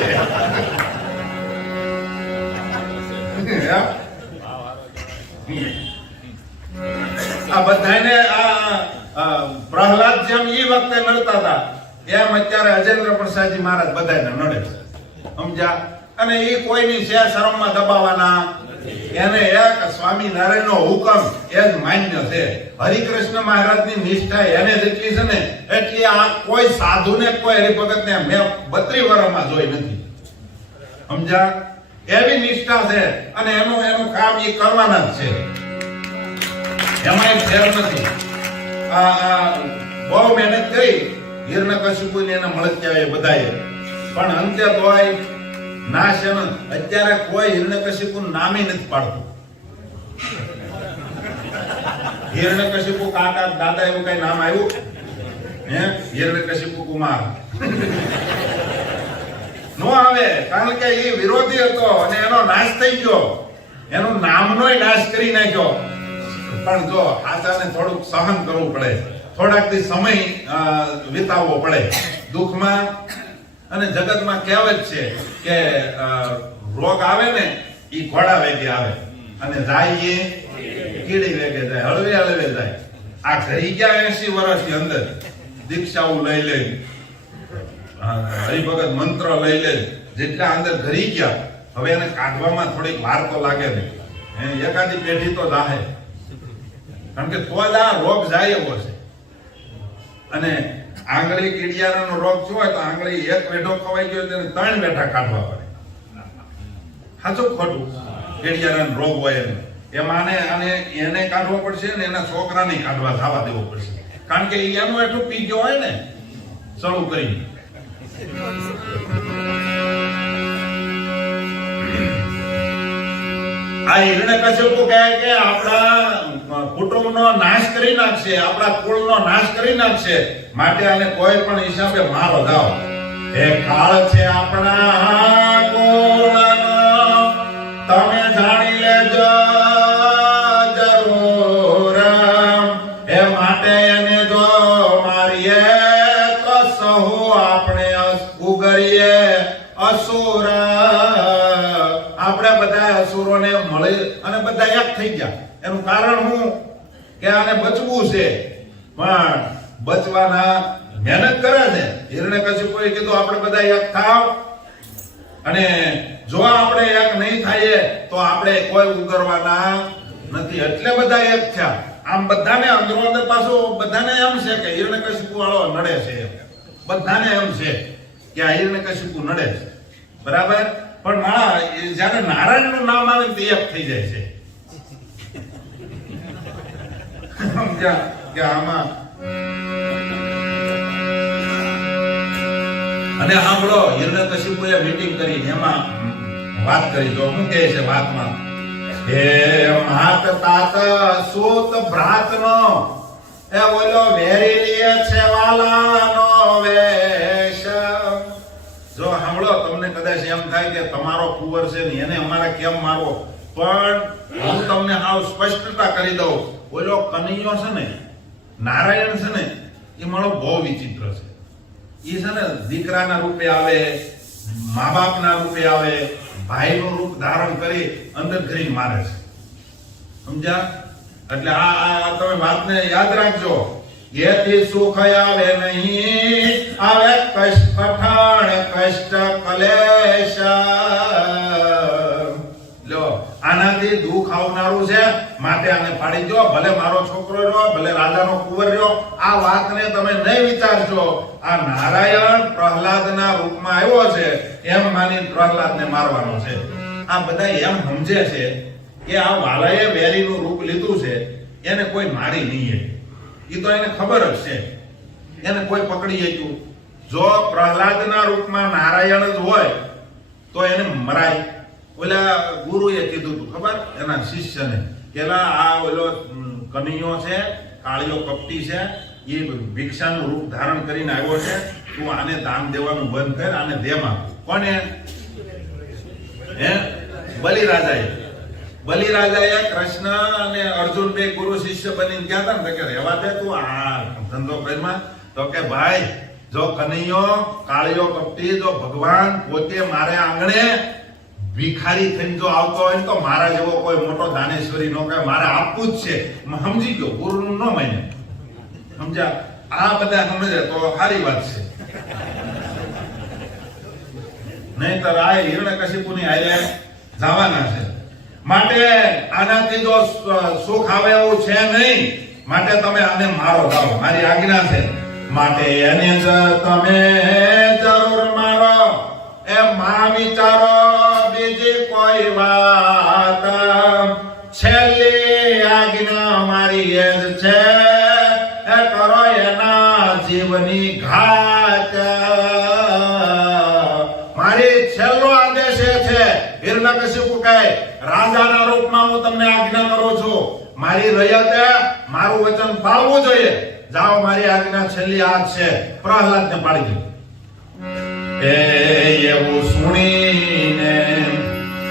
આ બધાને આ પ્રહલાદ જેમ એ વખતે નડતા હતા એમ અત્યારે અજેન્દ્ર પ્રસાદજી મહારાજ બધાને નડે, સમજ્યા? અને એ કોઈની શરમમાં દબાવવાના, એને એક સ્વામિનારાયણનો હુકમ એ જ માન્ય છે. હરિકૃષ્ણ મહારાજની નિષ્ઠા એને જેટલી છે ને એટલી આ કોઈ સાધુને કોઈ હરિભગતને મેં 32 વર્ષમાં જોઈ નથી, સમજ્યા? એવી નિષ્ઠા છે અને એનું કામ એ કરવાના જ છે, એમાં ફેર નથી. બહુ મહેનત કરી હિરણ્યકશિપુને એને મળત્યા બધાએ, પણ અંતે તોય નાશ એનો. અત્યારે કોઈ હિરણ્યકશિપુ નામે નથી પાડતું. હિરણ્યકશિપુ કાકા દાદા એવું કઈ નામ આવ્યું? હિરણ્યકશિપુ કુમાર નો આવે, કારણ કે એ વિરોધી હતો અને એનો નાશ થઈ ગયો, એનો નામનોય નાશ કરી નાખ્યો. પણ જો આચાને થોડુંક સહન કરવું પડે, થોડાક દી સમય વિતાવવો પડે દુઃખમાં. અને જગતમાં કહેવત છે કે રોગ આવે ને એ ઘોડા વેગે આવે અને જાય એ કીડી વેગે જાય, હળવે હળવે જાય. આ ઘરી ગયા 80 વર્ષની અંદર દીક્ષાઓ લઈ લે, હરિભગત મંત્ર લઈ લે, જેટલા અંદર ઘરી ગયા, હવે એને કાઢવામાં થોડીક વાર તો લાગે ને, એકાદી પેઢી તો જાહે, કારણ કે તો જ આ રોગ જાય એવો છે. અને આંગળી કીડિયાનો રોગ શું હોય તો આંગળી એક વેઢો ખવાઈ ગયો તેને 3 વેઢા કાઢવા પડે. સાચું ખોટું? કીડિયાનો રોગ હોય એમાં એને કાઢવો પડશે ને એના છોકરાને કાઢવા જવા દેવો પડશે, કારણ કે એનું એટલું પી ગયો હોય ને સળું કરી. આ હિરણ્યકશિપુ કહે કે આપણા કુટુંબનો નાશ કરી નાખશે, આપણા કુળનો નાશ કરી નાખશે, માટે આને કોઈ પણ હિસાબે મારો જાઓ. એ કાળ છે આપણા કુળનો, તમે જાણી લેજો જરૂર. એ માટે એને જો મારીએ તો સહુ આપણે ઉગરીએ અસુર. આપણે બધા અસુરોને મળી અને બધા એક થઈ ગયા. એનું કારણ શું? કે આને બચવું છે, પણ બચવાના મહેનત કરે છે. હિરણ્યકશિપુએ કીધું આપણે બધા એક થાવ, અને જો આપણે એક નહીં થાય તો આપણે કોઈ ઉગરવાના નથી. એટલે બધા એક થયા. આમ બધાને અંદરો અંદર પાછું બધાને એમ છે કે હિરણ્યકશિપુ વાળો નડે છે, બધાને એમ છે કે આ હિરણ્યકશિપુ નડે છે, બરાબર. પણ મારા જયારે નારાયણ નું નામ આવે તો એક થઈ જાય છે. કે આમાં અને સાંભળો, હિરણ્યકશિપુએ મીટિંગ કરી, એમાં વાત કરી. તો શું કહે છે વાતમાં? હે માત તાત સૂત ભ્રાતનો, એ બોલો વેરી લે છે વાલાનો વેશ. જો સાંભળો, તમને કદાચ એમ થાય કે તમારો કુંવર છે ને એને અમારે કેમ મારવો, પણ હું તમને હાવ સ્પષ્ટતા કરી દઉં. બોલો કનૈયો છે ને, નારાયણ છે ને, એ મારો બહુ વિચિત્ર છે. એ છે ને દીકરાના રૂપે આવે, મા બાપના રૂપે આવે, ભાઈનું રૂપ ધારણ કરી અંદર કરી મારે છે, સમજ્યા? એટલે આ તમે વાતને યાદ રાખજો. એથી સુખ આવે નહીં, આવે કષ્ટ કઠણ કષ્ટ કલેશ. લો, આનાથી દુઃખ આવનારું છે, માટે આને પાડી દો. ભલે મારો છોકરો રહ્યો, ભલે રાજાનો કુંવર રહ્યો, આ વાતને તમે નહીં વિચારજો. આ નારાયણ પ્રહલાદના રૂપમાં આવ્યો છે એમ માની પ્રહલાદને મારવાનો છે. આ બધા એમ સમજે છે કે આ વાલાએ વેરીનું રૂપ લીધું છે, એને કોઈ મારી નહીં. એ તો એને ખબર જ છે, એને કોઈ પકડી ગયું. જો પ્રહલાદના રૂપમાં નારાયણ જ હોય તો એને મરાય. ઓલા ગુરુએ કીધું હતું ખબર એના શિષ્યને, કેલા આ ઓલો કનૈયો છે, કાળિયો કપટી છે, એ ભિક્ષાનું રૂપ ધારણ કરીને આવ્યો છે, તું આને દાન દેવાનું બંધ કર, આને દેમાં. કોને? હે બલિરાજાએ કૃષ્ણ અને અર્જુન બે ગુરુ શિષ્ય બનીને ગયા હતા ને, કે રહેવા દે તું આ ધંધો કરીમાં. તો કે ભાઈ, જો કનૈયો કાળિયો કપટી, જો ભગવાન પોતે મારે આંગણે ભિખારી થઈને જો આવતો હોય તો મારા જેવો કોઈ મોટો દાનેશ્વરી નો કે મારે આપવું જ છે. સમજી ગયો, ગુરુનું ન માને, સમજ્યા? આ બધા સમજે તો સારી વાત છે, નહીંતર આ હિરણ્યકશિપુની હારે જવાના છે. માટે આનાથી જો સુખ આવે એવું છે નહીં, માટે તમે આને મારો જાઓ, મારી આજ્ઞા છે. માટે એને જ તમે જરૂર મારો, એ માં વિચારો બીજી કોઈ વાત. છેલ્લી આજ્ઞા મારી એ જ છે, એ કરો એના જીવની ઘાત. મારી છેલ્લો આદેશ એ છે, હિરણ્યકશિપુ કહે, રાજાના રૂપમાં હું તમને આજ્ઞા કરું છું, મારી રયતે મારું વચન પાળવું જોઈએ. જાઓ મારી આજ્ઞા છેલ્લી આજ છે. પ્રહલાદને પાડી દીધું. એવું સુણીને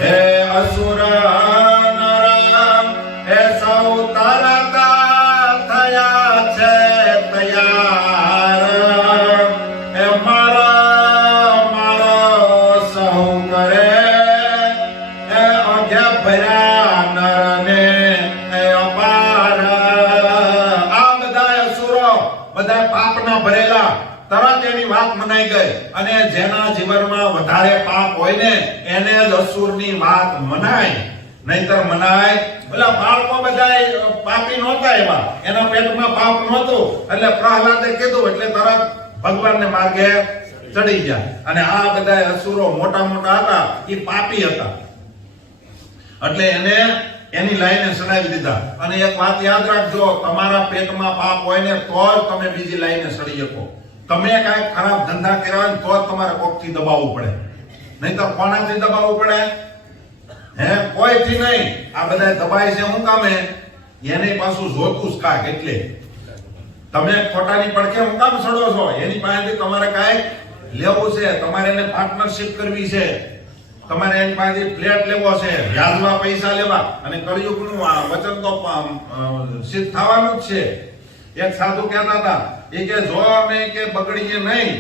હે અસુર નર હે સૌ તરત થયા છે તૈયાર. હે મારો સૌ કરે હે અધ્ય ભર્યા નરને હે અપાર. આ બધા અસુરો બધા પાપના ભરેલા તરત એની વાત મનાઈ ગઈ. અને જેના જીવનમાં વધારે પાપ હોય ને એને જ અસુરની વાત મનાય, નહીતર મનાય. ઓલા બાળકો બધા પાપી નહોતા, એવા એના પેટમાં પાપ નહોતું, એટલે પ્રહલાદે કીધું એટલે તરત ભગવાનને માર્ગે ચડી ગયા. અને આ બધા અસુરો મોટા મોટા હતા, એ પાપી હતા, એટલે એને એની લાઈને સડાવી દીધા. અને એક વાત યાદ રાખજો, તમારા પેટમાં પાપ હોય ને તો જ તમે બીજી લાઈને સડી શકો. તમે કાંઈક ખરાબ ધંધા કર્યા હોય તો જ તમારે કોકથી દબાવવું પડે, નહીં તો કોનાથી દબાવવું પડે? હે, કોઈથી નહીં. આ બધા દબાય છે હું કામે? એને પાછું જોતું જ કાક. એટલે તમે ખોટાની પડખે હું કામ સડો છો? એની પાસેથી તમારે કાંઈક લેવું છે, તમારે એને પાર્ટનરશિપ કરવી છે, તમારે એની પાસેથી ફ્લેટ લેવો છે, વ્યાજમાં પૈસા લેવા. અને કળિયુગનું વચન તો સિદ્ધ થવાનું જ છે. એક સાધુ કહેતા હતા, એ કે જો અમે કે બગડીએ નહીં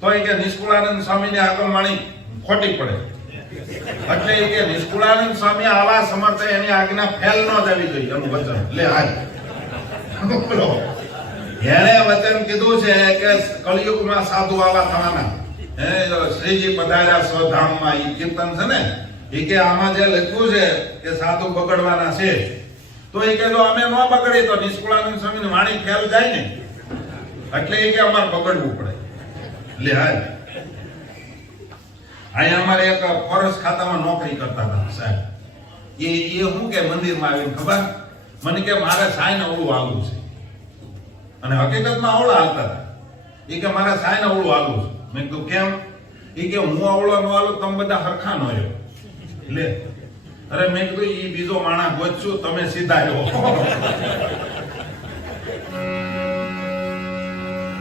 તો એ કે નિષ્કુળાનંદ સ્વામીને આગમવાણી ખોટી પડે. એટલે એ કે નિષ્કુળાનંદ સ્વામી આવા સમર્થ એની આજ્ઞા ફેલ ન જવી જોઈએ. એનું વચન લે હાલ એને વચન કીધું છે કે કળિયુગમાં સાધુ આવા થવાના. હે, શ્રીજી પધાર્યા સ્વધામમાં ઈ કીર્તન છે ને, એ કે આમાં જે લખ્યું છે કે સાધુ બગડવાના છે, તો એ કે જો અમે ન બગડી તો નિષ્કુળાનંદ સ્વામીની વાણી ફેલ જાય ને, એટલે એ કે અમારે બગડવું પડે. લે હાલ અહીંયા અમારે એક ફોરેસ્ટ ખાતામાં નોકરી કરતા હતા સાહેબ. એ શું કે મંદિરમાં આવીને ખબર મને કે મારે સાઈને અવળું આવવું છે. અને હકીકતમાં અવળા હાલતા હતા. એ કે મારે સાઈને અવળું આવવું છે. મેં કીધું કેમ? એ કે હું અવળો ન આવું તમે બધા હરખા ન રહ્યો. લે અરે મેં કીધું ઈ બીજો માણસ ગોતશું, તમે સીધા રહ્યો.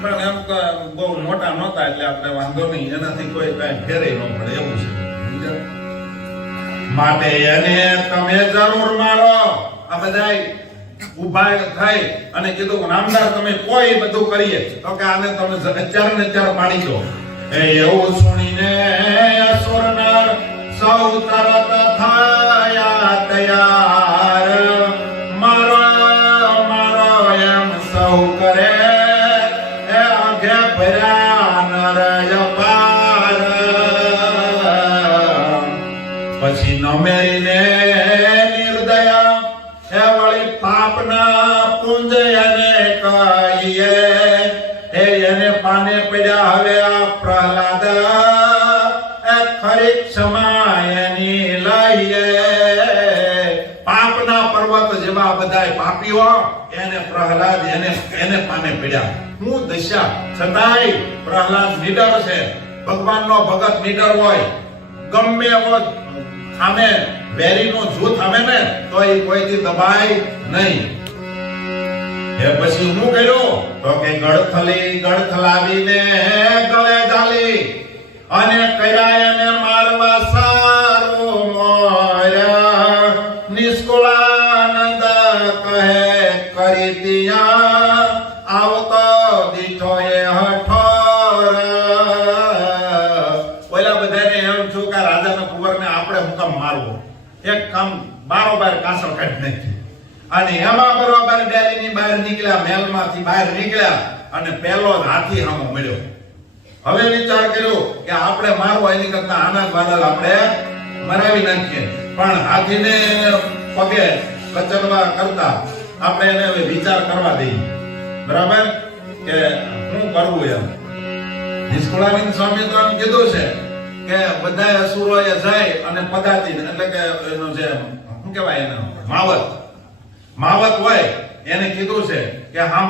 પણ એમ તો બહુ મોટા નહોતા એટલે આપણે વાંધો નહીં, એનાથી કોઈ કઈ ફેરે ન પડે એવું છે. માટે એને તમે જરૂર મારો. આ બધા ઉભા થઈ અને કીધું નામદાર તમે કોઈ બધું કરીએ તો કે આને તમે અત્યારે ને અત્યારે પાડી દો. એવું સુણીને અસુર નર સૌ તરત થયા તૈયાર. મારો એમ સૌ કરે એ આગે ભર્યા નર અપાર. પછી નમેરીને નિર્દયા એ વળી પાપના પુંજ એને કહીએ. એને પાને પડ્યા હવે આ પ્રહલાદ એ ખરી ક્ષમા એની લઈએ. પાપના પર્વત જેવા બધા પાપીઓ એને પ્રહલાદ એને પાને પડ્યા. હું દશા છતાંય પ્રહલાદ નીડર છે. ભગવાનનો ભગત નીડર હોય, ગમે એવો સામે વેરીનો જૂથ સામે ને તો એ કોઈથી દબાય નહીં. એ પછી હું કર્યું તો કે ગળથલાવીને ગળે ઝાલી અને કર્યા એને મારવા સારું મોર્યા. નિષ્કુળાનંદ કહે કરી દિયા આવતો દીઠો એ હઠોર. ઓલા બધાને એમ છું કે રાજાના કુંવરને આપણે હું કામ મારવો, એક કામ બારોબાર કાસર કાઢી નાખી. અને એમાં બરોબર ડેલીની બહાર નીકળ્યા, મહેલમાંથી બહાર નીકળ્યા અને પેલો હાથી સામો મળ્યો. હવે વિચાર કર્યો કે આપણે મારવો એની કરતા આનંદ વાદળ આપણે મરાવી નાખીએ. પણ હાથીને પગે કચરવા કરતા આપણે એને હવે વિચાર કરવા દઈએ, બરાબર, કે શું કરવું એમ. નિષ્કુળાનંદ સ્વામી તો એમ કીધું છે કે બધા અસુરોએ જાય અને પદાતી એટલે કે એનો જે શું કહેવાય એનો માવત હોય એને કીધું છે કે હા